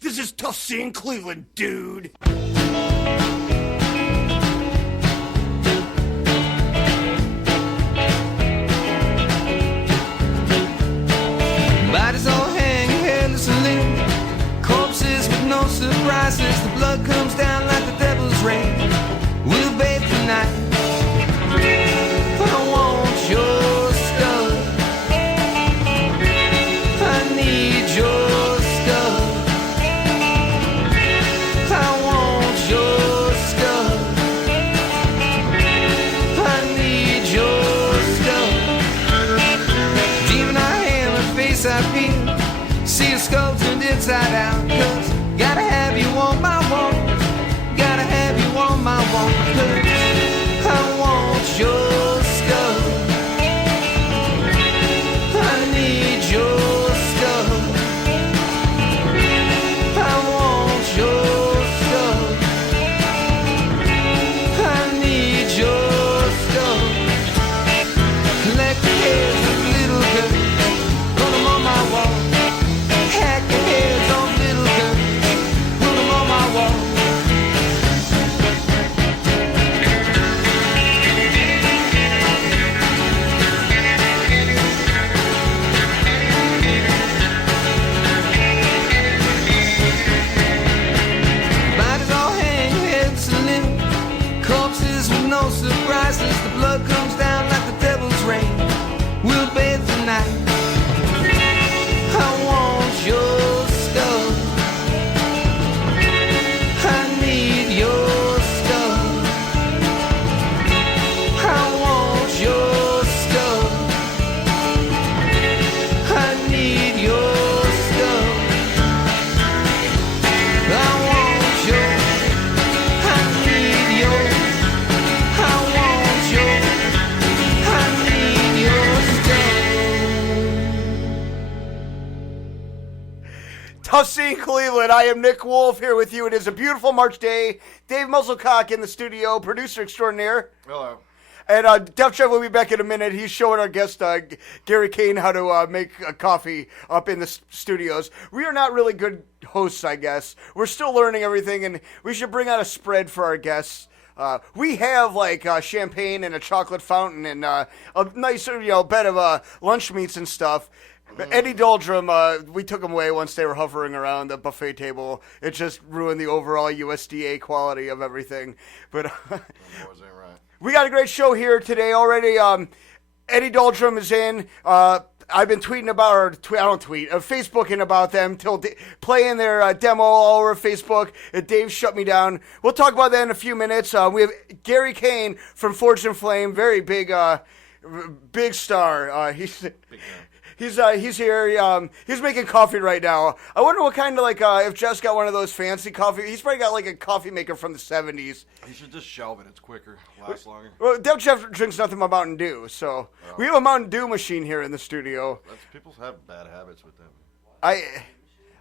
This is tough seeing Cleveland, dude. Bodies all hang headless and limp. Corpses with no surprises. The blood comes down like the devil's rain. We'll bathe tonight. I want your stuff. I need your stuff. I want your stuff. I need your stuff. Demon I am, a face I feel. See a skull turned inside out. Cause gotta have you on my wall. Gotta have you on my wall. Cause I want your stuff. I need your stuff. I want your stuff. I need your stuff. Collect the hairs of little girls. Put them on my wall. Hack the hairs on little girls. Put them on my wall. Bodies all hang heads and limp. Corpses with no surprises. The blood comes down like the devil's rain. We'll bathe tonight. I want your stuff. I need your stuff. I want your stuff. I need your stuff. I want your. I need your. I want your. I need your stuff. Tough seeing Cleveland. I am Nick Wolf here with you. It is a beautiful March day. Dave Muzzlecock in the studio, producer extraordinaire. Hello. And Def Chef will be back in a minute. He's showing our guest, Gary Kane, how to make coffee up in the studios. We are not really good hosts, I guess. We're still learning everything, and we should bring out a spread for our guests. We have like champagne and a chocolate fountain and a nice bed of lunch meats and stuff. Eddie Doldrum, we took him away once they were hovering around the buffet table. It just ruined the overall USDA quality of everything. But Boys ain't right. we got a great show here today already. Eddie Doldrum is in. I've been tweeting about, I don't tweet, Facebooking about them, playing their demo all over Facebook. Dave shut me down. We'll talk about that in a few minutes. We have Gary Kane from Forged in Flame, very big star. He's here. He's making coffee right now. I wonder what kind of if Jess got one of those fancy coffee. He's probably got like a coffee maker from the 70s. You should just shelve it. It's quicker. Lasts longer. Well, Def Chef drinks nothing but Mountain Dew, so we have a Mountain Dew machine here in the studio. People have bad habits with them. I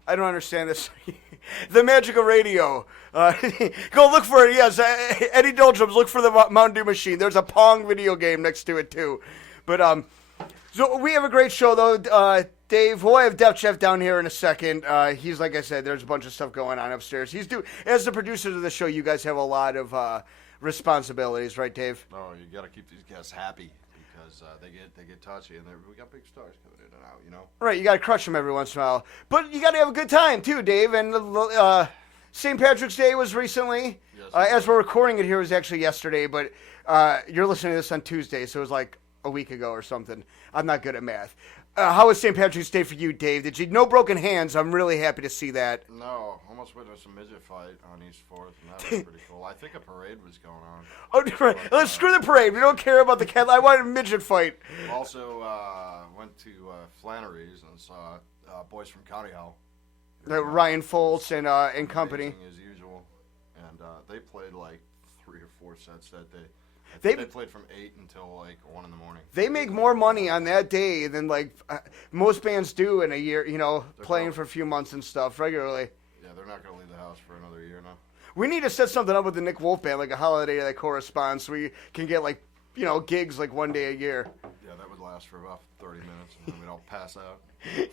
don't understand this. The magic of radio. Go look for it. Yes, Eddie Doldrums. Look for the Mountain Dew machine. There's a Pong video game next to it too. But so we have a great show though. Dave, we'll have Def Chef down here in a second. He's like I said, there's a bunch of stuff going on upstairs. As the producers of the show, you guys have a lot of responsibilities, right, Dave? No, you got to keep these guests happy because they get touchy, and we got big stars coming in and out, you know. Right, you got to crush them every once in a while, but you got to have a good time too, Dave. And St. Patrick's Day was recently. Yes, as we're recording it here, it was actually yesterday, but you're listening to this on Tuesday, so it was like a week ago or something. I'm not good at math. How was St. Patrick's Day for you, Dave? No broken hands? I'm really happy to see that. No, almost witnessed a midget fight on East 4th, and that was pretty cool. I think a parade was going on. Oh, right. Let's screw the parade. We don't care about the cat. I wanted a midget fight. Also, went to Flannery's and saw boys from County Hall. Ryan Foltz and company. As usual, and they played like 3 or 4 sets that day. They played from 8 until like 1 in the morning. They make more money on that day than most bands do in a year. Playing for a few months and stuff regularly. Yeah, they're not going to leave the house for another year now. We need to set something up with the Nick Wolf Band, like a holiday that corresponds, so we can get gigs like one day a year. Yeah, that would last for about 30 minutes, and then we'd all pass out.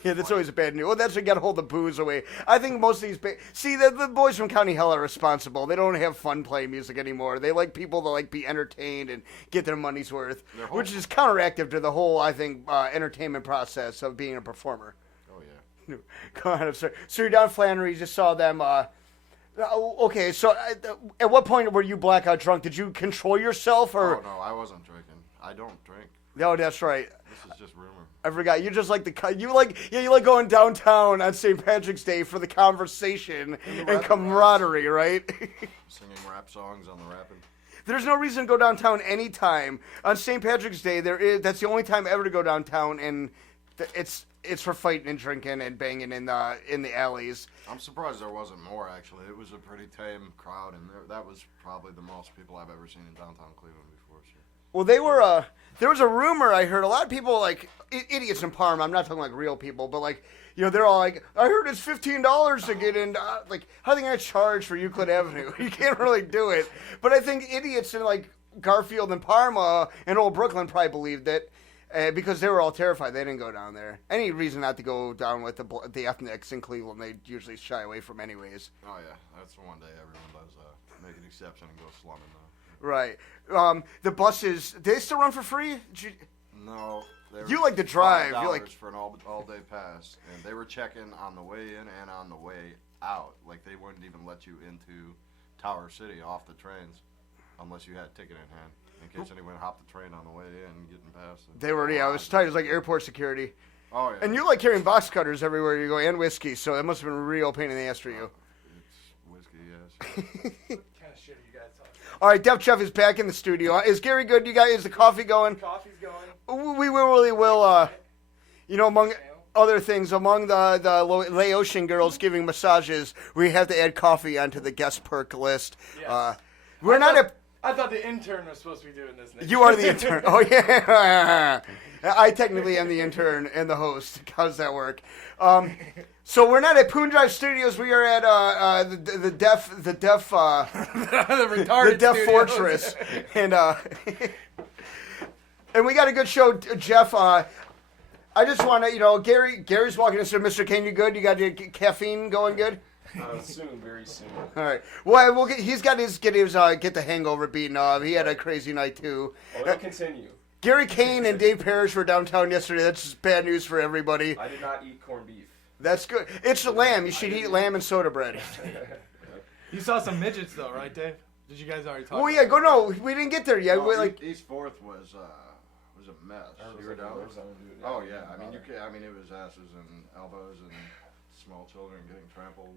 Yeah, that's always a bad news. Well, that's what got to hold the booze away. I think most of these... See, the boys from County Hell are responsible. They don't have fun playing music anymore. They like people to be entertained and get their money's worth, which is counteractive to the whole, I think, entertainment process of being a performer. Oh, yeah. Go on, I'm sorry. So you're down Flannery, you just saw them... okay, so at what point were you blackout drunk? Did you control yourself, or... Oh, no, I wasn't drinking. I don't drink. No, that's right. This is just rumor. I forgot. You just like you like going downtown on St. Patrick's Day for the conversation and camaraderie, right? Singing rap songs on the rapping. There's no reason to go downtown anytime on St. Patrick's Day. That's the only time ever to go downtown, and it's for fighting and drinking and banging in the alleys. I'm surprised there wasn't more. Actually, it was a pretty tame crowd, and that was probably the most people I've ever seen in downtown Cleveland before. So. Well, they were. There was a rumor I heard. A lot of people idiots in Parma. I'm not talking like real people, but they're all like, I heard it's $15 to get in. How are they going to charge for Euclid Avenue? You can't really do it. But I think idiots in Garfield and Parma and Old Brooklyn probably believed it because they were all terrified. They didn't go down there. Any reason not to go down with the ethnics in Cleveland, they usually shy away from anyways. Oh yeah, that's the one day everyone does make an exception and go slumming though. Right. The buses, they still run for free? No. You like to drive. You like for an all-day pass, and they were checking on the way in and on the way out. They wouldn't even let you into Tower City off the trains unless you had a ticket in hand, in case anyone hopped the train on the way in getting past. They were, it was tight. It was like airport security. Oh, yeah. And you like carrying box cutters everywhere you go, and whiskey, so that must have been a real pain in the ass for you. It's whiskey, yes. Kind of shit are you guys talking about? All right, Def Chef is back in the studio. Is Gary good? Is the coffee going? Coffee's going. We really will, among other things, among the Laotian girls giving massages, we have to add coffee onto the guest perk list. Yes. I thought the intern was supposed to be doing this. You are the intern. Oh, yeah. I technically am the intern and the host. How does that work? So we're not at Poon Drive Studios. We are at the deaf the retarded Deaf studios. Fortress, and we got a good show, Jeff. I just want to, Gary's walking us through. Mr. Kane, you good? You got your caffeine going good? Soon, very soon. All right. Well, he's got get the hangover beaten off. He had a crazy night too. We'll continue. Gary Kane and Dave Parrish were downtown yesterday. That's just bad news for everybody. I did not eat corned beef. That's good. It's lamb. You should eat lamb and soda bread. You saw some midgets though, right, Dave? Did you guys already talk? Oh yeah, no, we didn't get there yet. No, We're East 4th was a mess. You were down there? Oh yeah, it was asses and elbows and small children getting trampled.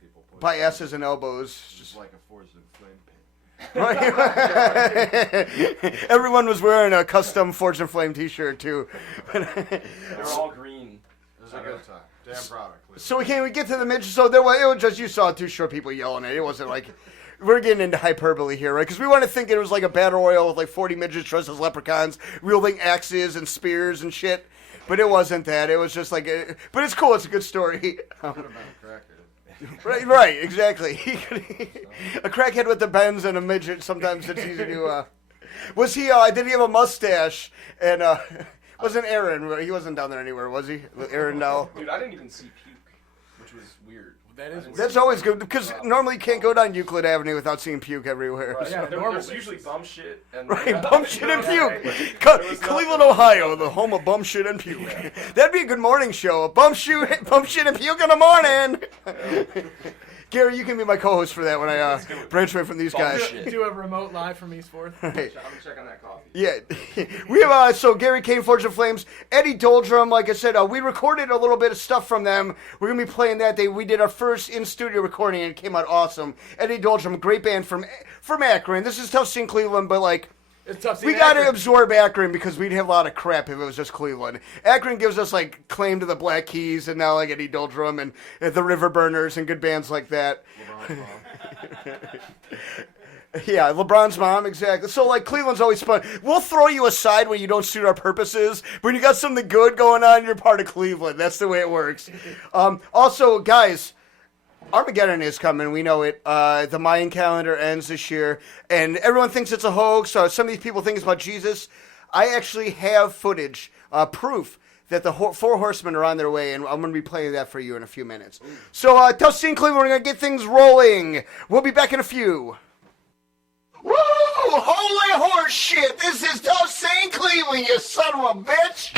People put by asses and elbows. Just like a force and flame pit. Right. Everyone was wearing a custom Forge and Flame T-shirt too. They're all green. It was a good time. Damn proud of Cleveland. So we get to the midget. So it was just, you saw two short people yelling at it. It wasn't like we're getting into hyperbole here, right? Because we want to think it was like a battle royal with 40 midgets dressed as leprechauns, wielding axes and spears and shit. But it wasn't that. It was just but it's cool. It's a good story. Could have been a cracker. Right, exactly. A crackhead with the bends and a midget. Sometimes it's easy to. Was he? Did he have a mustache? And wasn't Aaron? He wasn't down there anywhere, was he? Aaron Dell. Dude, I didn't even see puke, which was weird. That's always good because normally you can't go down Euclid Avenue without seeing puke everywhere. Right. Yeah, there's usually bum shit. And Right, bum shit and puke. Cleveland, Ohio, the home of bum shit and puke. That'd be a good morning show. Bum shit and puke in the morning. Gary, you can be my co-host for that when I branch away from these guys. Do a remote live from East 4th. Right. I'm checking that coffee. Yeah, we have so Gary Kane, Forge and Flames, Eddie Doldrum. Like I said, we recorded a little bit of stuff from them. We're gonna be playing that day. We did our first in-studio recording, and it came out awesome. Eddie Doldrum, great band from Akron. This is tough seeing Cleveland, but It's tough. we got to absorb Akron because we'd have a lot of crap if it was just Cleveland. Akron gives us claim to the Black Keys and now Eddie Doldrum and the River Burners and good bands like that. Yeah, LeBron's mom, exactly. So, Cleveland's always fun. We'll throw you aside when you don't suit our purposes. When you got something good going on, you're part of Cleveland. That's the way it works. Also, guys, Armageddon is coming. We know it. The Mayan calendar ends this year, and everyone thinks it's a hoax. Some of these people think it's about Jesus. I actually have footage, proof that the four horsemen are on their way, and I'm going to be playing that for you in a few minutes. So, Toasting Cleveland, we're going to get things rolling. We'll be back in a few. Woo! Holy horse shit! This is Toasting Cleveland, you son of a bitch!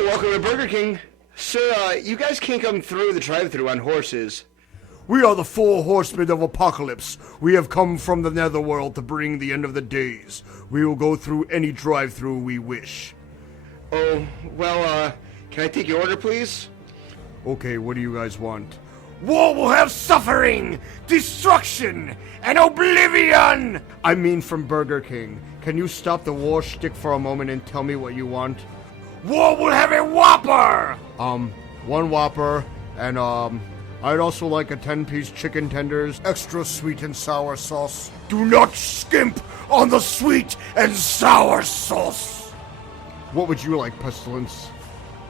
Welcome to Burger King. Sir, you guys can't come through the drive-thru on horses. We are the four horsemen of apocalypse. We have come from the netherworld to bring the end of the days. We will go through any drive-thru we wish. Oh, well, can I take your order, please? Okay, what do you guys want? War will have suffering, destruction, and oblivion! I mean from Burger King. Can you stop the war shtick for a moment and tell me what you want? War will have a Whopper! One Whopper, and, I'd also like a 10-piece chicken tenders, extra sweet and sour sauce. Do not skimp on the sweet and sour sauce! What would you like, Pestilence?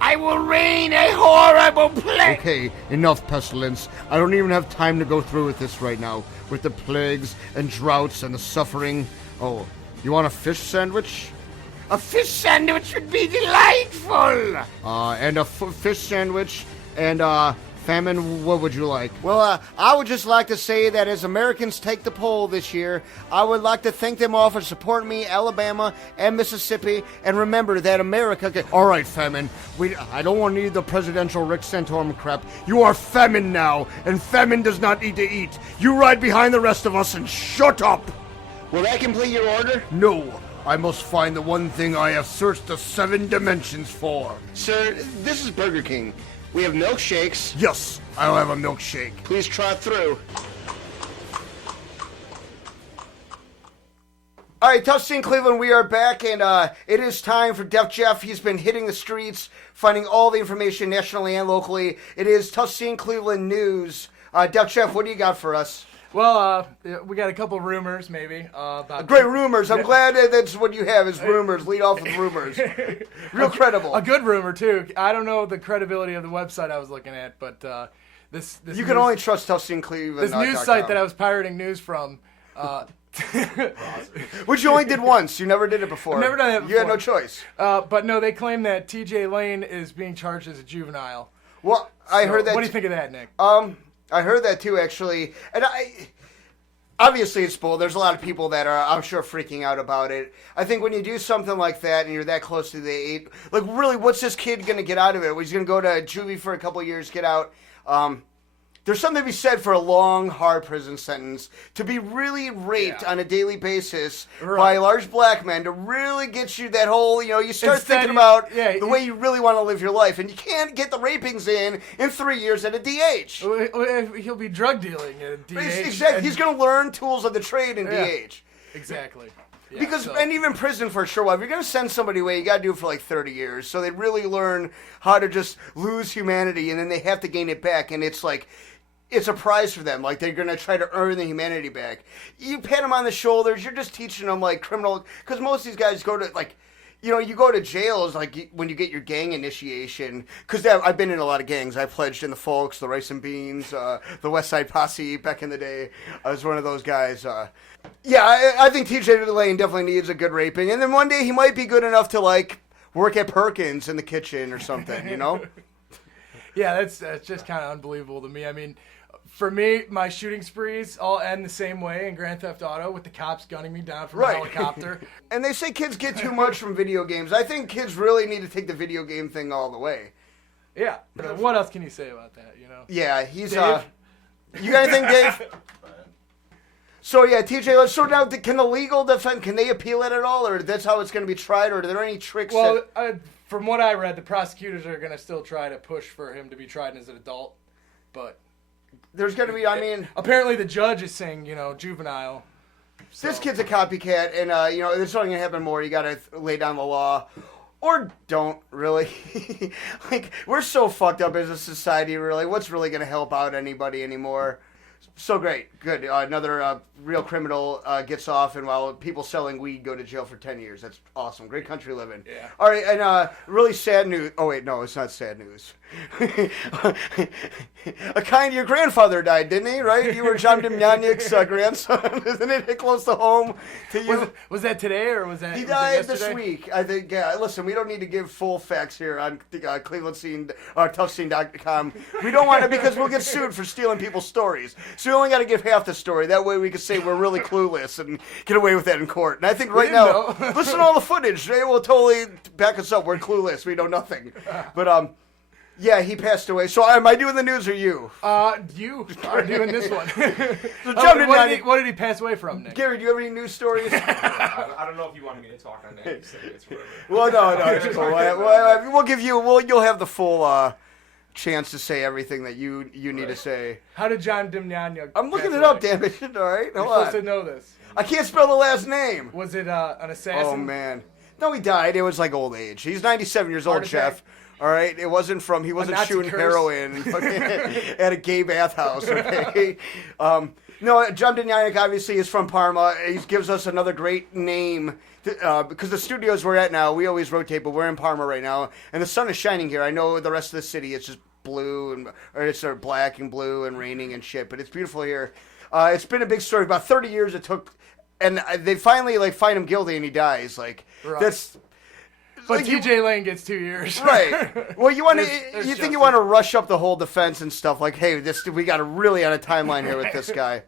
I will rain a horrible plague. Okay, enough pestilence. I don't even have time to go through with this right now. With the plagues and droughts and the suffering. Oh, you want a fish sandwich? A fish sandwich would be delightful. And a fish sandwich and famine. What would you like? Well, I would just like to say that as Americans take the poll this year, I would like to thank them all for supporting me, Alabama and Mississippi, and remember that America can... All right, famine. I don't want to need the presidential Rick Santorum crap. You are famine now, and famine does not need to eat. You ride behind the rest of us and shut up. Will that complete your order? No. I must find the one thing I have searched the 7 dimensions for. Sir, this is Burger King. We have milkshakes. Yes, I'll have a milkshake. Please trot through. All right, Tough Scene Cleveland, we are back, and it is time for Def Jeff. He's been hitting the streets, finding all the information nationally and locally. It is Tough Scene Cleveland News. Def Jeff, what do you got for us? Well, we got a couple rumors, maybe. About Great rumors. I'm glad that's what you have is rumors. Lead off with rumors. Real credible. A good rumor, too. I don't know the credibility of the website I was looking at, but this you can only trust Tough Scene Cleveland. This news site that I was pirating news from. Which you only did once. You never did it before. I've never done it before. You had no choice. But no, they claim that T.J. Lane is being charged as a juvenile. Well, I heard that. What do you think of that, Nick? I heard that too, actually. And obviously it's bull. There's a lot of people that are, I'm sure, freaking out about it. I think when you do something like that and you're that close to the 8, like, really, what's this kid going to get out of it? He's going to go to juvie for a couple of years, get out. There's something to be said for a long, hard prison sentence. To be really raped on a daily basis by large black men, to really get you that whole, you start thinking about the way you really want to live your life. And you can't get the rapings in 3 years at a DH. He'll be drug dealing at a DH. Exactly. He's going to learn tools of the trade in DH. Exactly. Yeah, and even prison for a short while. If you're going to send somebody away, you got to do it for like 30 years. So they really learn how to just lose humanity, and then they have to gain it back. And it's like... it's a prize for them. Like, they're going to try to earn the humanity back. You pat them on the shoulders. You're just teaching them, like, criminal... because most of these guys go to, like... you go to jails, like, when you get your gang initiation. Because I've been in a lot of gangs. I pledged in the Folks, the Rice and Beans, the West Side Posse back in the day. I was one of those guys. I think TJ Lane definitely needs a good raping. And then one day he might be good enough to, like, work at Perkins in the kitchen or something, Yeah, that's just kind of unbelievable to me. I mean... for me, my shooting sprees all end the same way in Grand Theft Auto, with the cops gunning me down from a helicopter. And they say kids get too much from video games. I think kids really need to take the video game thing all the way. Yeah. What else can you say about that, Yeah, he's... Dave? You got anything, Dave? So, yeah, TJ, so now, can the legal defense, can they appeal it at all? Or that's how it's going to be tried? Or are there any tricks? Well, from what I read, the prosecutors are going to still try to push for him to be tried as an adult. But... there's going to be, apparently the judge is saying, juvenile. So. This kid's a copycat, and, there's only going to happen more. You got to lay down the law. Or don't, really. Like, we're so fucked up as a society, really. What's really going to help out anybody anymore? So great. Good. Another real criminal gets off, and while people selling weed go to jail for 10 years. That's awesome. Great country living. Yeah. All right, and really sad news. Oh, wait, no, it's not sad news. Your grandfather died, didn't he, right? You were John Demjannik's grandson. Isn't it close to home to you? Was that today, or was that He died this week. I think, listen, we don't need to give full facts here on Cleveland Scene, ToughScene.com. We don't want to, because we'll get sued for stealing people's stories. So we only got to give half the story. That way we can say we're really clueless and get away with that in court. And I think right now, listen to all the footage. They will totally back us up. We're clueless. We know nothing. But, yeah, he passed away. So am I doing the news or you? You are doing this one. So what did he pass away from, Nick? Gary, do you have any news stories? I don't know if you wanted me to talk on that. It's Well, no, it's cool. We'll give you. You'll have the full chance to say everything that you need to say. How did John Demjannik? I'm looking it up, damn it. All right, You're supposed to know this. I can't spell the last name. Was it an assassin? Oh man, No, he died. It was like old age. He's 97 years old, Heart attack. Jeff. All right, it wasn't from. He wasn't Nazi shooting curse. heroin at a gay bathhouse. Okay. No, John Deniak obviously is from Parma. He gives us another great name because the studios we're at now, we always rotate, but we're in Parma right now, and the sun is shining here. I know the rest of the city, it's just blue or it's sort of black and blue and raining and shit, but it's beautiful here. It's been a big story. About 30 years it took, and they finally like find him guilty and he dies. Like Right. that's. But like, TJ Lane gets 2 years. Right. Well, you want to. There's You think justice. you want to rush up the whole defense and stuff like, hey, we got to really on a timeline here with this guy.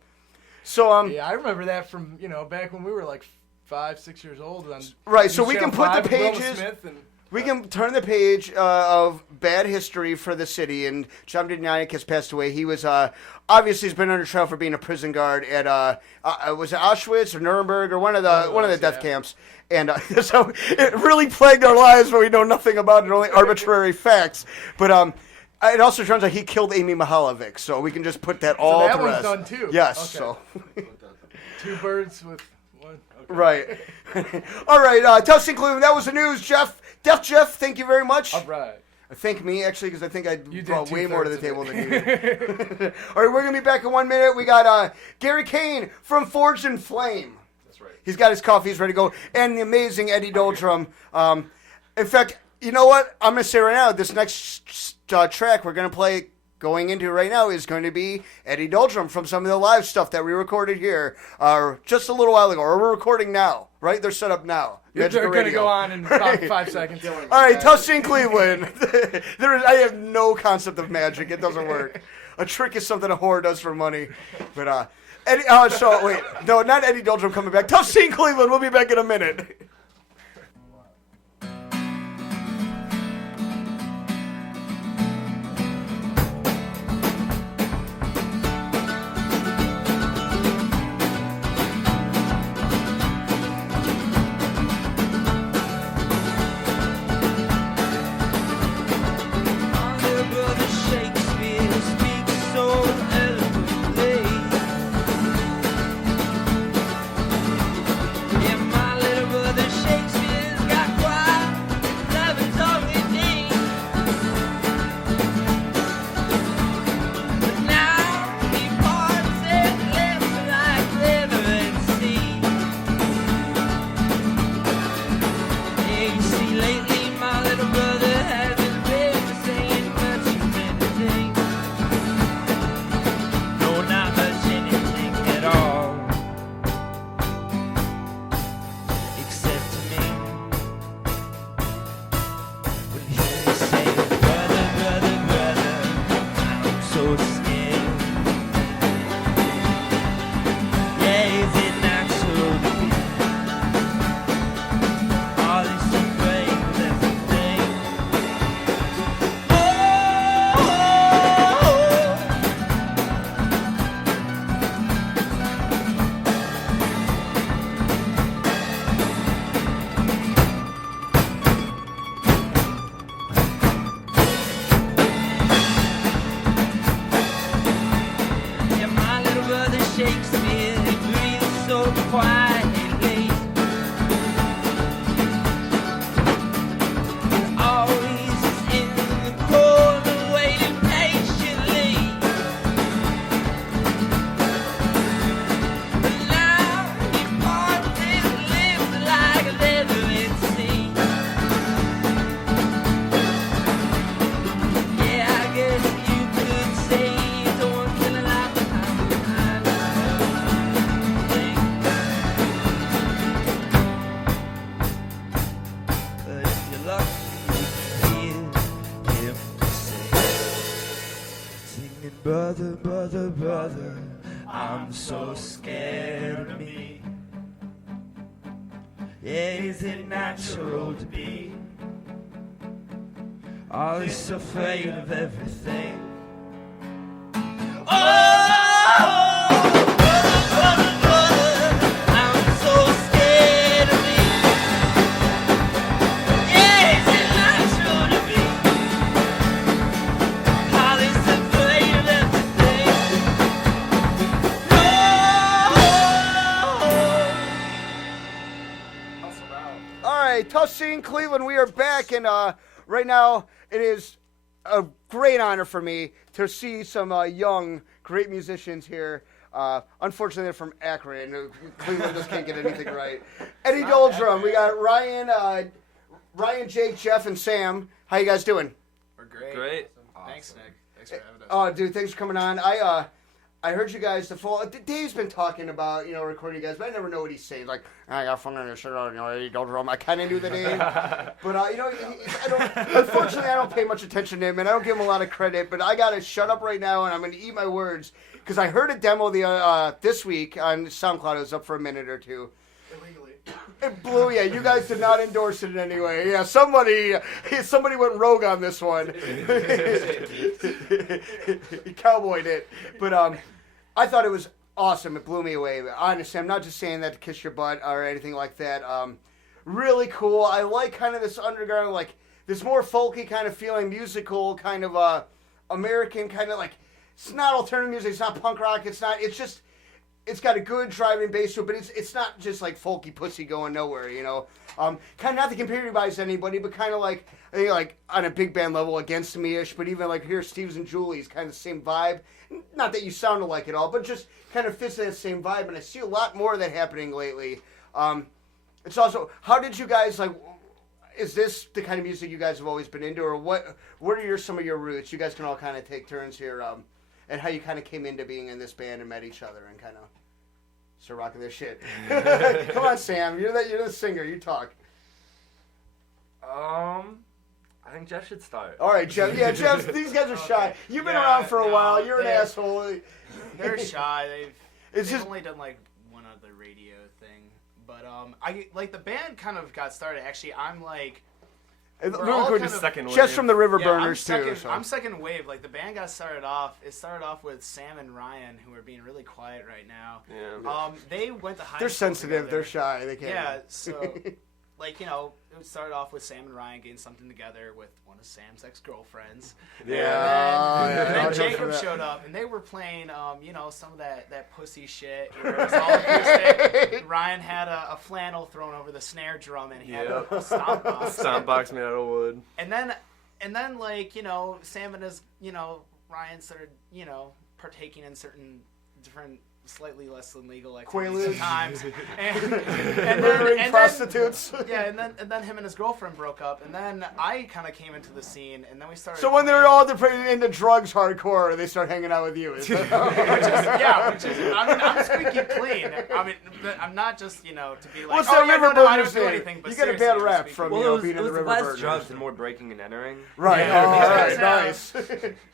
So Yeah, I remember that from back when we were like 5, 6 years old. On Right, so we Channel can put the 5 with Wilma pages- Smith and, we can turn the page of bad history for the city, and John Deniak has passed away. He was obviously he's been under trial for being a prison guard at was it Auschwitz or Nuremberg or one of the death camps, and so it really plagued our lives, but we know nothing about it, only arbitrary facts. But it also turns out he killed Amy Mihalovic, so we can just put that all that to one's rest. done too. Yes, Okay. so. 2 birds with 1. Okay. Right. All right, Tustin Cleveland, that was the news, Jeff. Deaf Jeff, thank you very much. All right. Thank me, actually, because I think I did brought way more to the 2/3 table of than you did. All right, we're going to be back in 1 minute. We got Gary Kane from Forged in Flame. That's right. He's got his coffee, he's ready to go. And the amazing Eddie Doldrum. In fact, you know what? I'm going to say right now, this next track we're going to play going into right now is going to be Eddie Doldrum from some of the live stuff that we recorded here just a little while ago. Or we're recording now, right? They're set up now. They're Magical going to Radio. go on in about 5 seconds. All right, Tustin Cleveland. I have no concept of magic. It doesn't work. A trick is something a whore does for money. But Eddie. So wait, no, not Eddie Doldrum coming back. Tustin Cleveland. We'll be back in a minute. My little brother Shakespeare speaks so eloquently. Yeah, my little brother Shakespeare's got quite clever talking names. But now he parts his lips like river and sea. Yeah, you see, lately my little brother hasn't been saying much of anything. No, not much anything at all. Except to me. When he was saying, brother, brother, brother, I'm so scared. Yeah, is it natural to be all this afraid of everything? Yeah, my little brother Shakespeare, he breathes so quietly. Always in the corner waiting patiently. But now he parts his lips like a leather at sea. Yeah, I guess you could say he's a once in a lifetime kind of thing. But if you're lucky, you can hear him singing, brother, brother, brother, I'm so scared of me. Yeah, is it natural to be all this afraid of everything? I'm so scared of me. Yeah, is it natural to be all this afraid of everything? All right, Tustin scene, Cleveland. We are back, and right now it is a great honor for me to see some young, great musicians here. Unfortunately, they're from Akron. Cleveland just can't get anything right. Eddie Doldrum. We got Ryan, Jake, Jeff, and Sam. How you guys doing? We're great. Great. Awesome. Thanks, Nick. Thanks for having us. Oh, dude, thanks for coming on. I heard you guys Dave's been talking about, recording you guys, but I never know what he's saying. Like, I got fun on your shirt, Eddie Doldrum. I kind of knew the name, but unfortunately, I don't pay much attention to him, and I don't give him a lot of credit. But I gotta shut up right now, and I'm gonna eat my words because I heard a demo this week on SoundCloud. It was up for a minute or two. Illegally. It blew. Yeah, you guys did not endorse it in any way. Yeah, somebody went rogue on this one. He cowboyed it, but I thought it was awesome. It blew me away. Honestly, I'm not just saying that to kiss your butt or anything like that. Really cool. I like kind of this underground, like this more folky kind of feeling, musical kind of American kind of like. It's not alternative music. It's not punk rock. It's not. It's just. It's got a good driving bass to it, but it's not just like folky pussy going nowhere, Kind of not to compare you guys to anybody, but kind of like I think like on a big band level against me-ish, but even like here Steve's and Julie's kind of the same vibe. Not that you sound alike at all, but just kind of fits that same vibe. And I see a lot more of that happening lately. It's also how did you guys like? Is this the kind of music you guys have always been into, or what? What are some of your roots? You guys can all kind of take turns here. And how you kind of came into being in this band and met each other and kind of start rocking this shit. Come on, Sam. You're the singer. You talk. I think Jeff should start. All right, Jeff. Yeah, Jeff. These guys are shy. You've been around for a while. You're an asshole. They're shy. They've Just only done like one other radio thing, but I like the band kind of got started. Actually, I'm like. We're all going kind to of- second wave. Just from the River Yeah, Burners too. I'm second wave. Like the band got started off. It started off with Sam and Ryan, who are being really quiet right now. Yeah. They went to high They're school sensitive. together. They're shy. They can't. Yeah. So, like it started off with Sam and Ryan getting something together with one of Sam's ex-girlfriends. Yeah. And then Jacob showed up, and they were playing, some of that pussy shit. It was all acoustic. Ryan had a flannel thrown over the snare drum, and he had a stomp box. Stomp box made out of wood. And then Sam and his, Ryan started, partaking in certain different, slightly less than legal activities Quaaludes. at times. And Murdering then prostitutes. yeah, and then him and his girlfriend broke up, and then I kind of came into the scene, and then we started. So when they're all into drugs hardcore, they start hanging out with you. Is that I'm squeaky clean. I mean, I'm not just to be like, What's oh that yeah, River no, I Burners don't do thing? anything. But You get a bad seriously, I'm rap squeaky from clean. Well, it being in the was River less Burners. drugs and more breaking and entering. Right. Yeah, All right. because, Nice.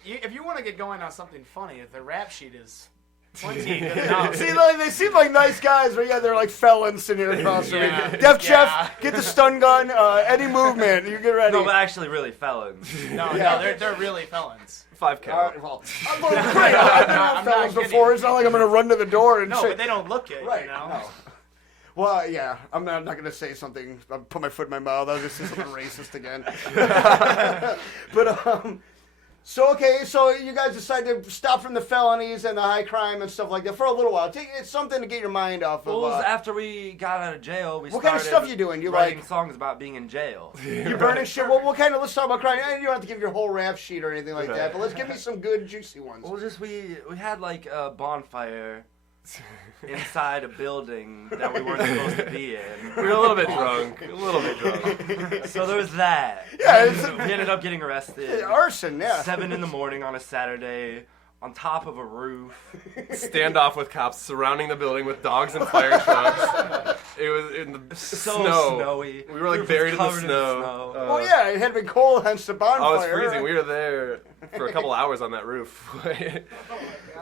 If you want to get going on something funny, the rap sheet is plenty good enough. See, like, they seem like nice guys, but yeah, they're like felons sitting here across from me. Yeah. Def Yeah. Jeff, get the stun gun. Any movement, you get ready. No, but actually, really felons. No, they're really felons. 5 All count. right, well, great. I've been on I'm felons not before. kidding. It's not like I'm going to run to the door and No, say. but they don't look it. Right. No. Well, yeah, I'm not going to say something. I'll put my foot in my mouth. I'll just say something racist again. But, so you guys decided to stop from the felonies and the high crime and stuff like that for a little while. It's something to get your mind off Well, of. after we got out of jail, we What started kind of stuff you doing? You writing like songs about being in jail. you burning shit? Well, what kind of? Let's talk about crime. You don't have to give your whole rap sheet or anything like that, but let's give me some good juicy ones. Well, just we had like a bonfire inside a building that we weren't supposed to be in. We were a little bit drunk. So there was that. Yeah, We ended up getting arrested. Arson, yeah. 7 in the morning on a Saturday on top of a roof. Standoff with cops surrounding the building with dogs and fire trucks. It was in the So snow. snowy. We were like Roof was buried in the covered snow. Well, yeah, it had been cold, hence the bonfire. Oh, it was freezing. We were there for a couple hours on that roof.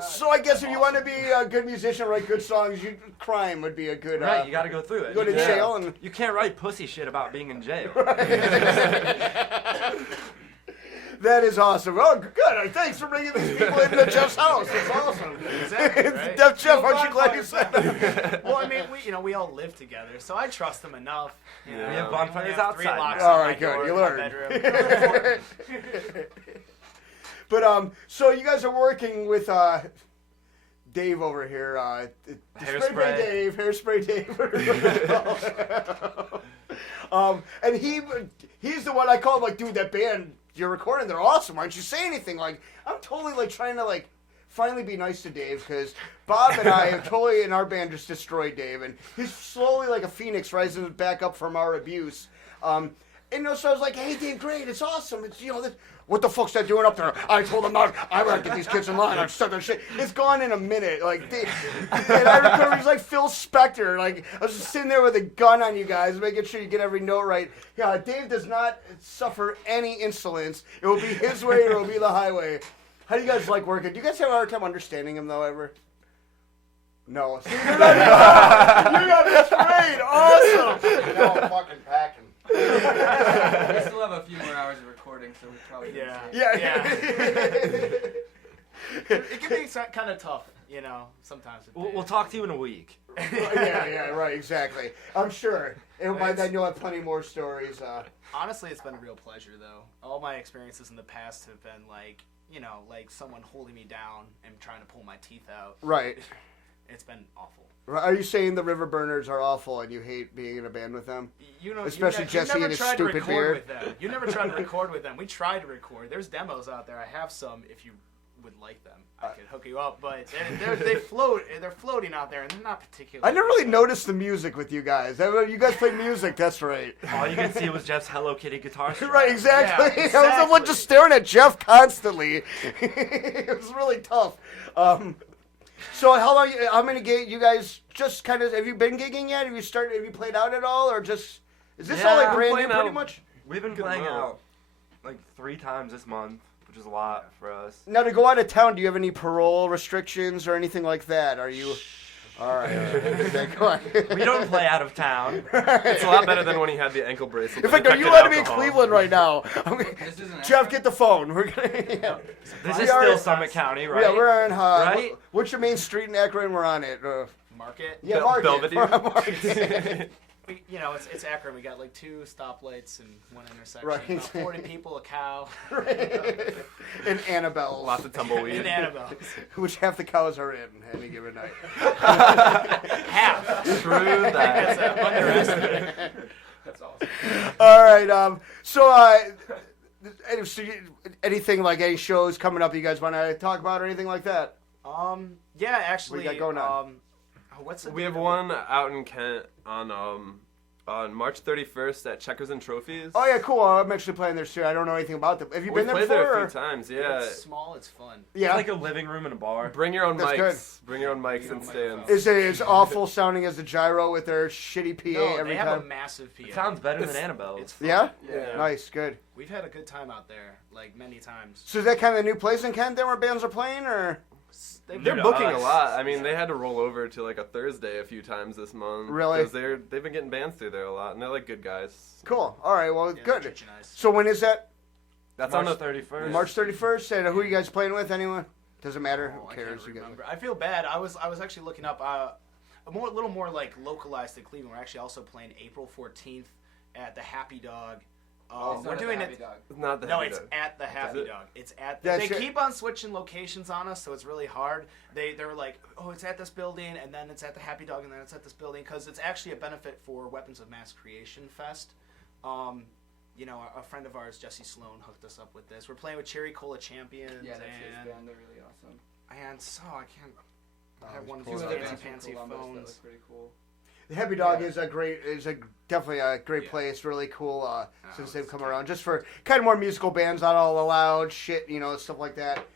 So I guess if you want to be a good musician, write good songs, crime would be a good. Right, you got to go through it. Go to Yeah. jail and. You can't write pussy shit about being in jail. That is awesome. Oh, good. Thanks for bringing these people into Jeff's house. It's awesome. Exactly, right? Def Jeff, aren't you glad you said that? Well, I mean, we all live together, so I trust them enough. You know? We have I bonfires only have 3 outside locks now. on All right, my door good. You in my learned. bedroom. But so you guys are working with Dave over here. Hairspray Dave. And he's the one I call him, like, dude, that band you're recording, they're awesome. Why don't you say anything? Like, I'm totally, like, trying to, like, finally be nice to Dave, because Bob and I have totally, in our band, just destroyed Dave. And he's slowly, like a phoenix, rising back up from our abuse. And, you know, so I was like, hey, Dave, great, it's awesome. It's, you know, what the fuck's that doing up there? I told him not. I gotta get these kids in line. I'm stuck on shit. It's gone in a minute. Like, and I remember he's like Phil Spector. Like, I was just sitting there with a gun on you guys, making sure you get every note right. Yeah, Dave does not suffer any insolence. It will be his way or it will be the highway. How do you guys like working? Do you guys have a hard time understanding him though, ever? No. See, you're not. You got this great. Awesome. Now I'm fucking packing. We still have a few more hours of recording, so we probably Yeah. It can be kind of tough, you know, sometimes. We'll talk to you in a week. yeah, right, exactly. I'm sure. And by then you'll have plenty more stories. Honestly, it's been a real pleasure, though. All my experiences in the past have been like, you know, like someone holding me down and trying to pull my teeth out. Right. It's been awful. Are you saying the River Burners are awful and you hate being in a band with them? You know, especially Jesse and his stupid beard. You never tried to record with them. We tried to record. There's demos out there. I have some. If you would like them, I could hook you up. But they float. They're floating out there, and they're not particularly. I never really noticed the music with you guys. You guys play music. That's right. All you could see was Jeff's Hello Kitty guitar strap. Right, exactly. Yeah, exactly. I was the one just staring at Jeff constantly. It was really tough. So how many gigs you guys just kind of, have you been gigging yet? Have you played out at all, or just, is this all like brand new pretty much? We've been playing out like 3 times this month, which is a lot for us. Now to go out of town, do you have any parole restrictions or anything like that? Are you, all right. We don't play out of town. It's a lot better than when he had the ankle bracelet. In fact, are you allowed to be in Cleveland right now? Jeff, get the phone. We're gonna, This is still Summit County, right? Yeah, we're on, right? What's your main street in Akron? We're on it. Market? Yeah, Market. Belvedere. We're on Market. You know, it's Akron. We got like 2 stoplights and 1 intersection. Right. About 40 people, a cow. And Annabelle. Lots of tumbleweed. And Annabelle. Which half the cows are in any given night. Half. True that. That's an underestimate. That's awesome. All right. So anything like any shows coming up that you guys want to talk about or anything like that? Yeah, actually. What you got going on? What's the We have one out in Kent on March 31st at Checkers and Trophies. Oh yeah, cool. I'm actually playing there soon. I don't know anything about them. Have you been there played before? there a or? few times, yeah. It's small, it's fun. Yeah. It's like a living room in a bar. Bring your own That's mics. good. Bring your own mics and stands. Is it as awful sounding as the Gyro with their shitty PA No, every they have time? a massive PA. It sounds better than Annabelle's. It's fun. Yeah? Yeah. Nice, good. We've had a good time out there, like many times. So is that kind of the new place in Kent then where bands are playing, or? They're booking a lot. I mean, they had to roll over to like a Thursday a few times this month. Really? Because they've been getting bands through there a lot, and they're like good guys. Cool. All right, well, Yeah, good. they're nice. So when is that? That's March on the 31st. March 31st? And who are you guys playing with, anyone? Doesn't matter. Oh, Who I cares? can't You guys- remember. I feel bad. I was actually looking up a little more like localized to Cleveland. We're actually also playing April 14th at the Happy Dog. We're doing it. It's not the No, Happy it's Dog. at the Happy it? Dog. It's at. That's They it. keep on switching locations on us, so it's really hard. They're like, oh, it's at this building, and then it's at the Happy Dog, and then it's at this building, because it's actually a benefit for Weapons of Mass Creation Fest. You know, a friend of ours, Jesse Sloan, hooked us up with this. We're playing with Cherry Cola Champions. Yeah, that's his band. They're really awesome. And so I can't. I have one of Two these other fancy, bands from fancy Columbus that phones. was pretty cool. The Happy Dog Yeah. is definitely a great Yeah. place. Really cool since they've it's come great. around. Just for kind of more musical bands, not all the loud shit, you know, stuff like that.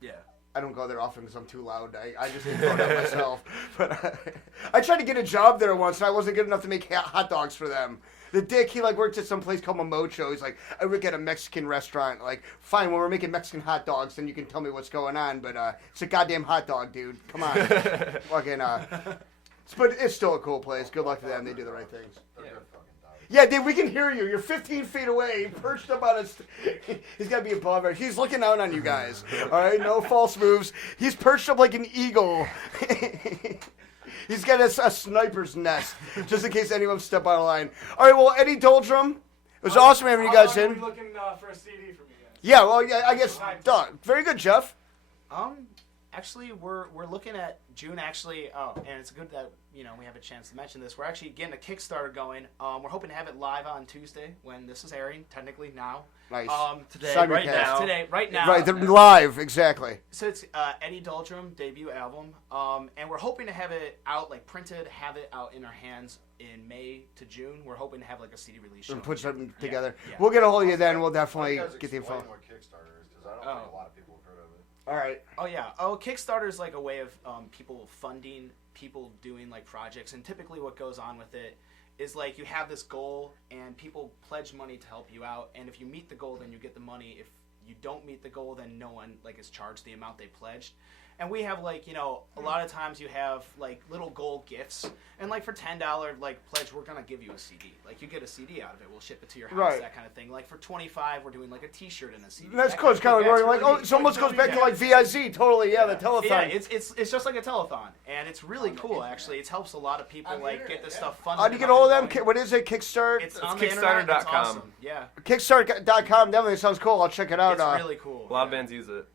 Yeah. I don't go there often because I'm too loud. I just get thrown out myself. But I tried to get a job there once, and I wasn't good enough to make hot dogs for them. The dick, he like worked at some place called Momocho. He's like, I work at a Mexican restaurant. Like, fine, when we're making Mexican hot dogs, then you can tell me what's going on. But it's a goddamn hot dog, dude. Come on. Fucking, but it's still a cool place. Good luck to them. They do the right things. Yeah, dude, we can hear you. You're 15 feet away, perched up on his... He's got to be above us. He's looking out on you guys. All right, no false moves. He's perched up like an eagle. He's got a sniper's nest, just in case anyone step out of line. All right, well, Eddie Doldrum, it was awesome having you guys in. Are we looking for a CD from you guys? Yeah, well, yeah, I guess, duh. Very good, Jeff. Actually, we're looking at June. Actually, and it's good that we have a chance to mention this. We're actually getting a Kickstarter going. We're hoping to have it live on Tuesday when this is airing. Technically now. Nice. Today, right now. Right, they're live, exactly. So it's Eddie Doldrum debut album, and we're hoping to have it out, like printed, have it out in our hands in May to June. We're hoping to have like a CD release show. And put something together. Yeah. We'll get a hold of you then. We'll definitely Why don't you guys get the info. explain what Kickstarter is, because I don't think a lot of people have heard of it. All right. Oh yeah. Kickstarter is like a way of people funding people doing like projects, and typically what goes on with it is like you have this goal and people pledge money to help you out, and if you meet the goal then you get the money. If you don't meet the goal then no one like is charged the amount they pledged. And we have like, a lot of times you have like little goal gifts, and like for $10 like pledge we're gonna give you a CD. Like you get a CD out of it, we'll ship it to your house, Right. that kind of thing. Like for $25 we're doing like a T-shirt and a CD. That's That cool. It's kind of that's like, really neat. it almost goes back to like VIZ, totally, yeah, the telethon. Yeah, it's just like a telethon, and it's really cool actually. It helps a lot of people like get this stuff funded. How do you get all of them? What is it? Kickstart? It's on the internet. It's Kickstarter.com. awesome. Yeah, Kickstart.com definitely sounds cool. I'll check it out. it's really cool. A lot of bands use it.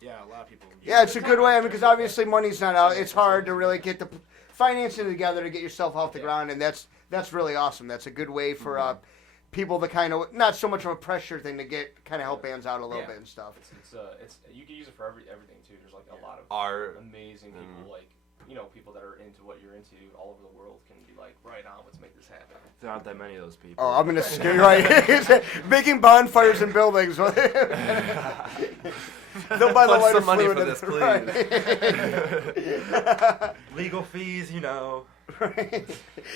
Yeah, a lot of people. Yeah, it's a good way. I mean, because obviously money's not out. It's hard to really get the financing together to get yourself off the ground, and that's really awesome. That's a good way for people to kind of, not so much of a pressure thing, to get kind of help bands out a little bit and stuff. It's you can use it for everything too. There's like a lot of Art. amazing people, like people that are into what you're into all over the world can be like, right on, let's make this happen. There aren't that many of those people. Oh, I'm gonna scare you right. Making bonfires in buildings. They'll buy the Put lighter some money fluid for in this, it. please. Legal fees, Right.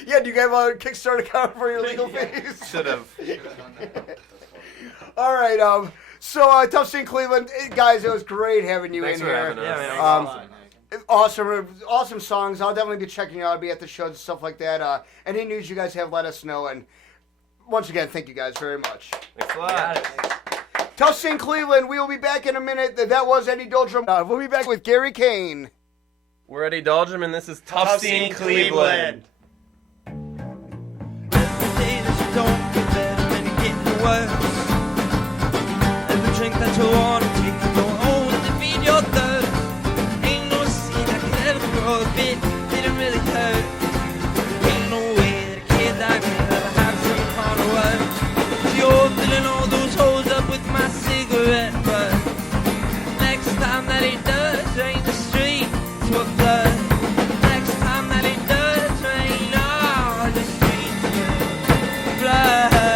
Yeah, do you have a Kickstarter account for your legal fees? Should have. All right. So Tough Scene Cleveland, guys, it was great having you Thanks in for here. having us. Yeah, man. Awesome songs. I'll definitely be checking you out. I'll be at the shows and stuff like that. Any news you guys have, let us know. And once again, thank you guys very much. Thanks a lot. Tough Scene Cleveland. We will be back in a minute. That was Eddie Doldrum. We'll be back with Gary Kane. We're Eddie Doldrum, and this is Tough Scene Cleveland. Every drink that you want to take, you don't own to feed your thirst. Ain't no seed that could ever grow if it didn't really hurt. Ain't no way that a kid like me ever have some kind of work. You're filling all those holes up with my cigarette butt. Next time that it does rain the street to a flood. Next time that it does rain, all the streets will flood.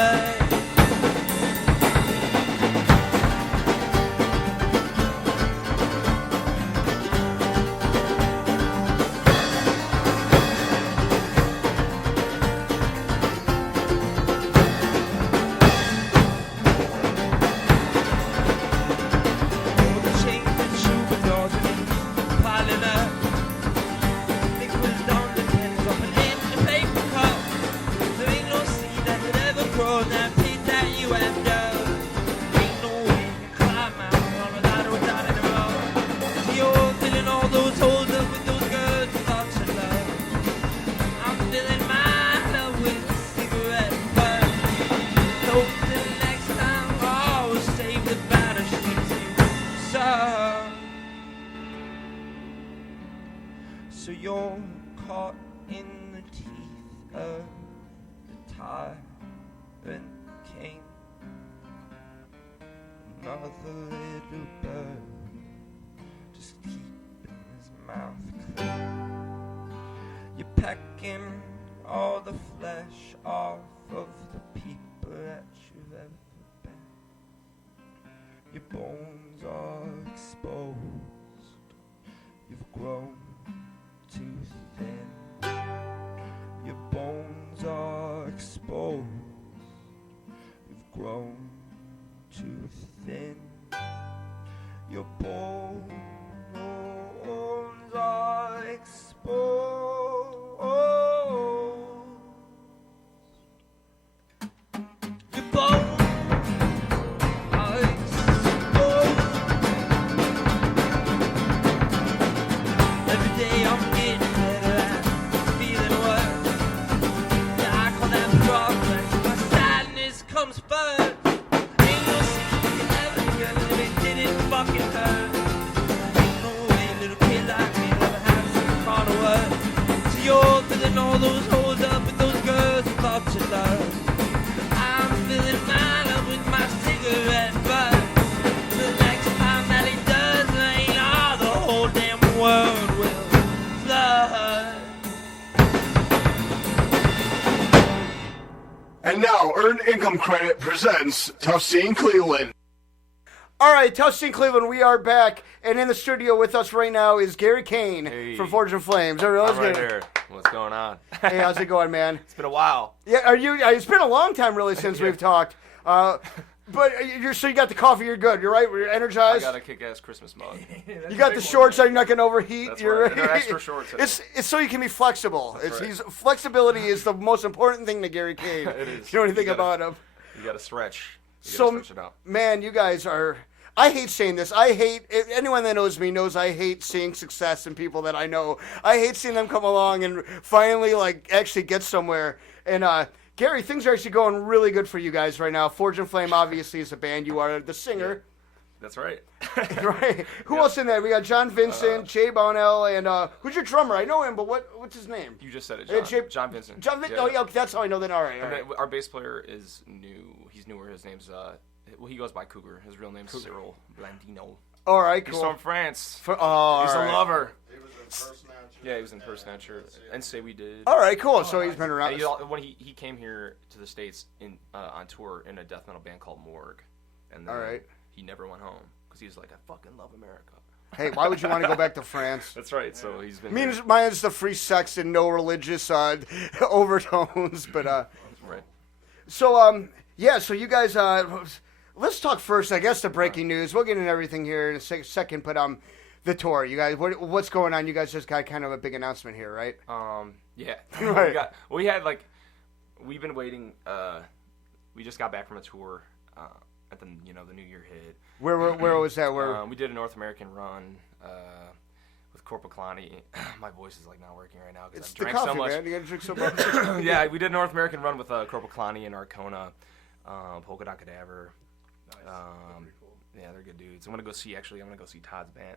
So you're caught in the teeth of the tyrant king. Another little bird just keeping his mouth clean. You're pecking all the flesh off of the people that you've ever been. Your bones are exposed. You've grown too thin. Your bones are exposed. You've grown too thin. Your bones are exposed. Your bones are exposed. Every day I'm getting better at feeling worse. Yeah, I call that progress. My sadness comes first. Ain't no secret ever good if it didn't fucking hurt. Credit presents Tough Scene Cleveland. All right, Tough Scene Cleveland, we are back, and in the studio with us right now is Gary Kane from Forged in Flames. I'm right here. What's going on? Hey, how's it going, man? It's been a while. Yeah, are you? It's been a long time, really, since we've talked. But so you got the coffee, you're good. You're right. You're energized. I got a kick-ass Christmas mug. You got the shorts, so you're not going to overheat. That's you're right. They're extra shorts. It's so you can be flexible. That's right. Flexibility is the most important thing to Gary Kane. It is. You know anything about him? You got to stretch. Stretch it out. Man, you guys are. I hate saying this. I hate anyone that knows me knows I hate seeing success in people that I know. I hate seeing them come along and finally actually get somewhere. And Gary, things are actually going really good for you guys right now. Forged in Flame obviously is a band. You are the singer. Yeah. That's right. Right. Who else in there? We got John Vincent, Jay Bonnell, and who's your drummer? I know him, but what's his name? You just said it, John Vincent. John Vincent. Oh, yeah, okay, that's how I know that. All right. Our bass player is new. He's newer. His name's he goes by Cougar. His real name's Cyril Blandino. All right, cool. He's from France. He's a right. lover. He was in First Snatcher. Yeah, he was in First Snatcher. And Say We Did. All right, cool. So he's been around. When he came here to the States on tour in a death metal band called Morgue. And then he never went home because he was like, I fucking love America. Hey, why would you want to go back to France? That's right. So he's been. Mine's the free sex and no religious overtones, but right. So so you guys let's talk first. I guess the breaking news. We'll get into everything here in a second, but the tour. You guys, what's going on? You guys just got kind of a big announcement here, right? Yeah. Right. We've been waiting. We just got back from a tour. At the New Year hit. Where was that? Where we did a North American run with Corporal Kalani. My voice is not working right now because I drank so much. Man. You gotta drink so much. Yeah, we did a North American run with Corporal Kalani and Arcona, Polka Dot Cadaver. Nice. Cool. Yeah, they're good dudes. I'm gonna go see Todd's band.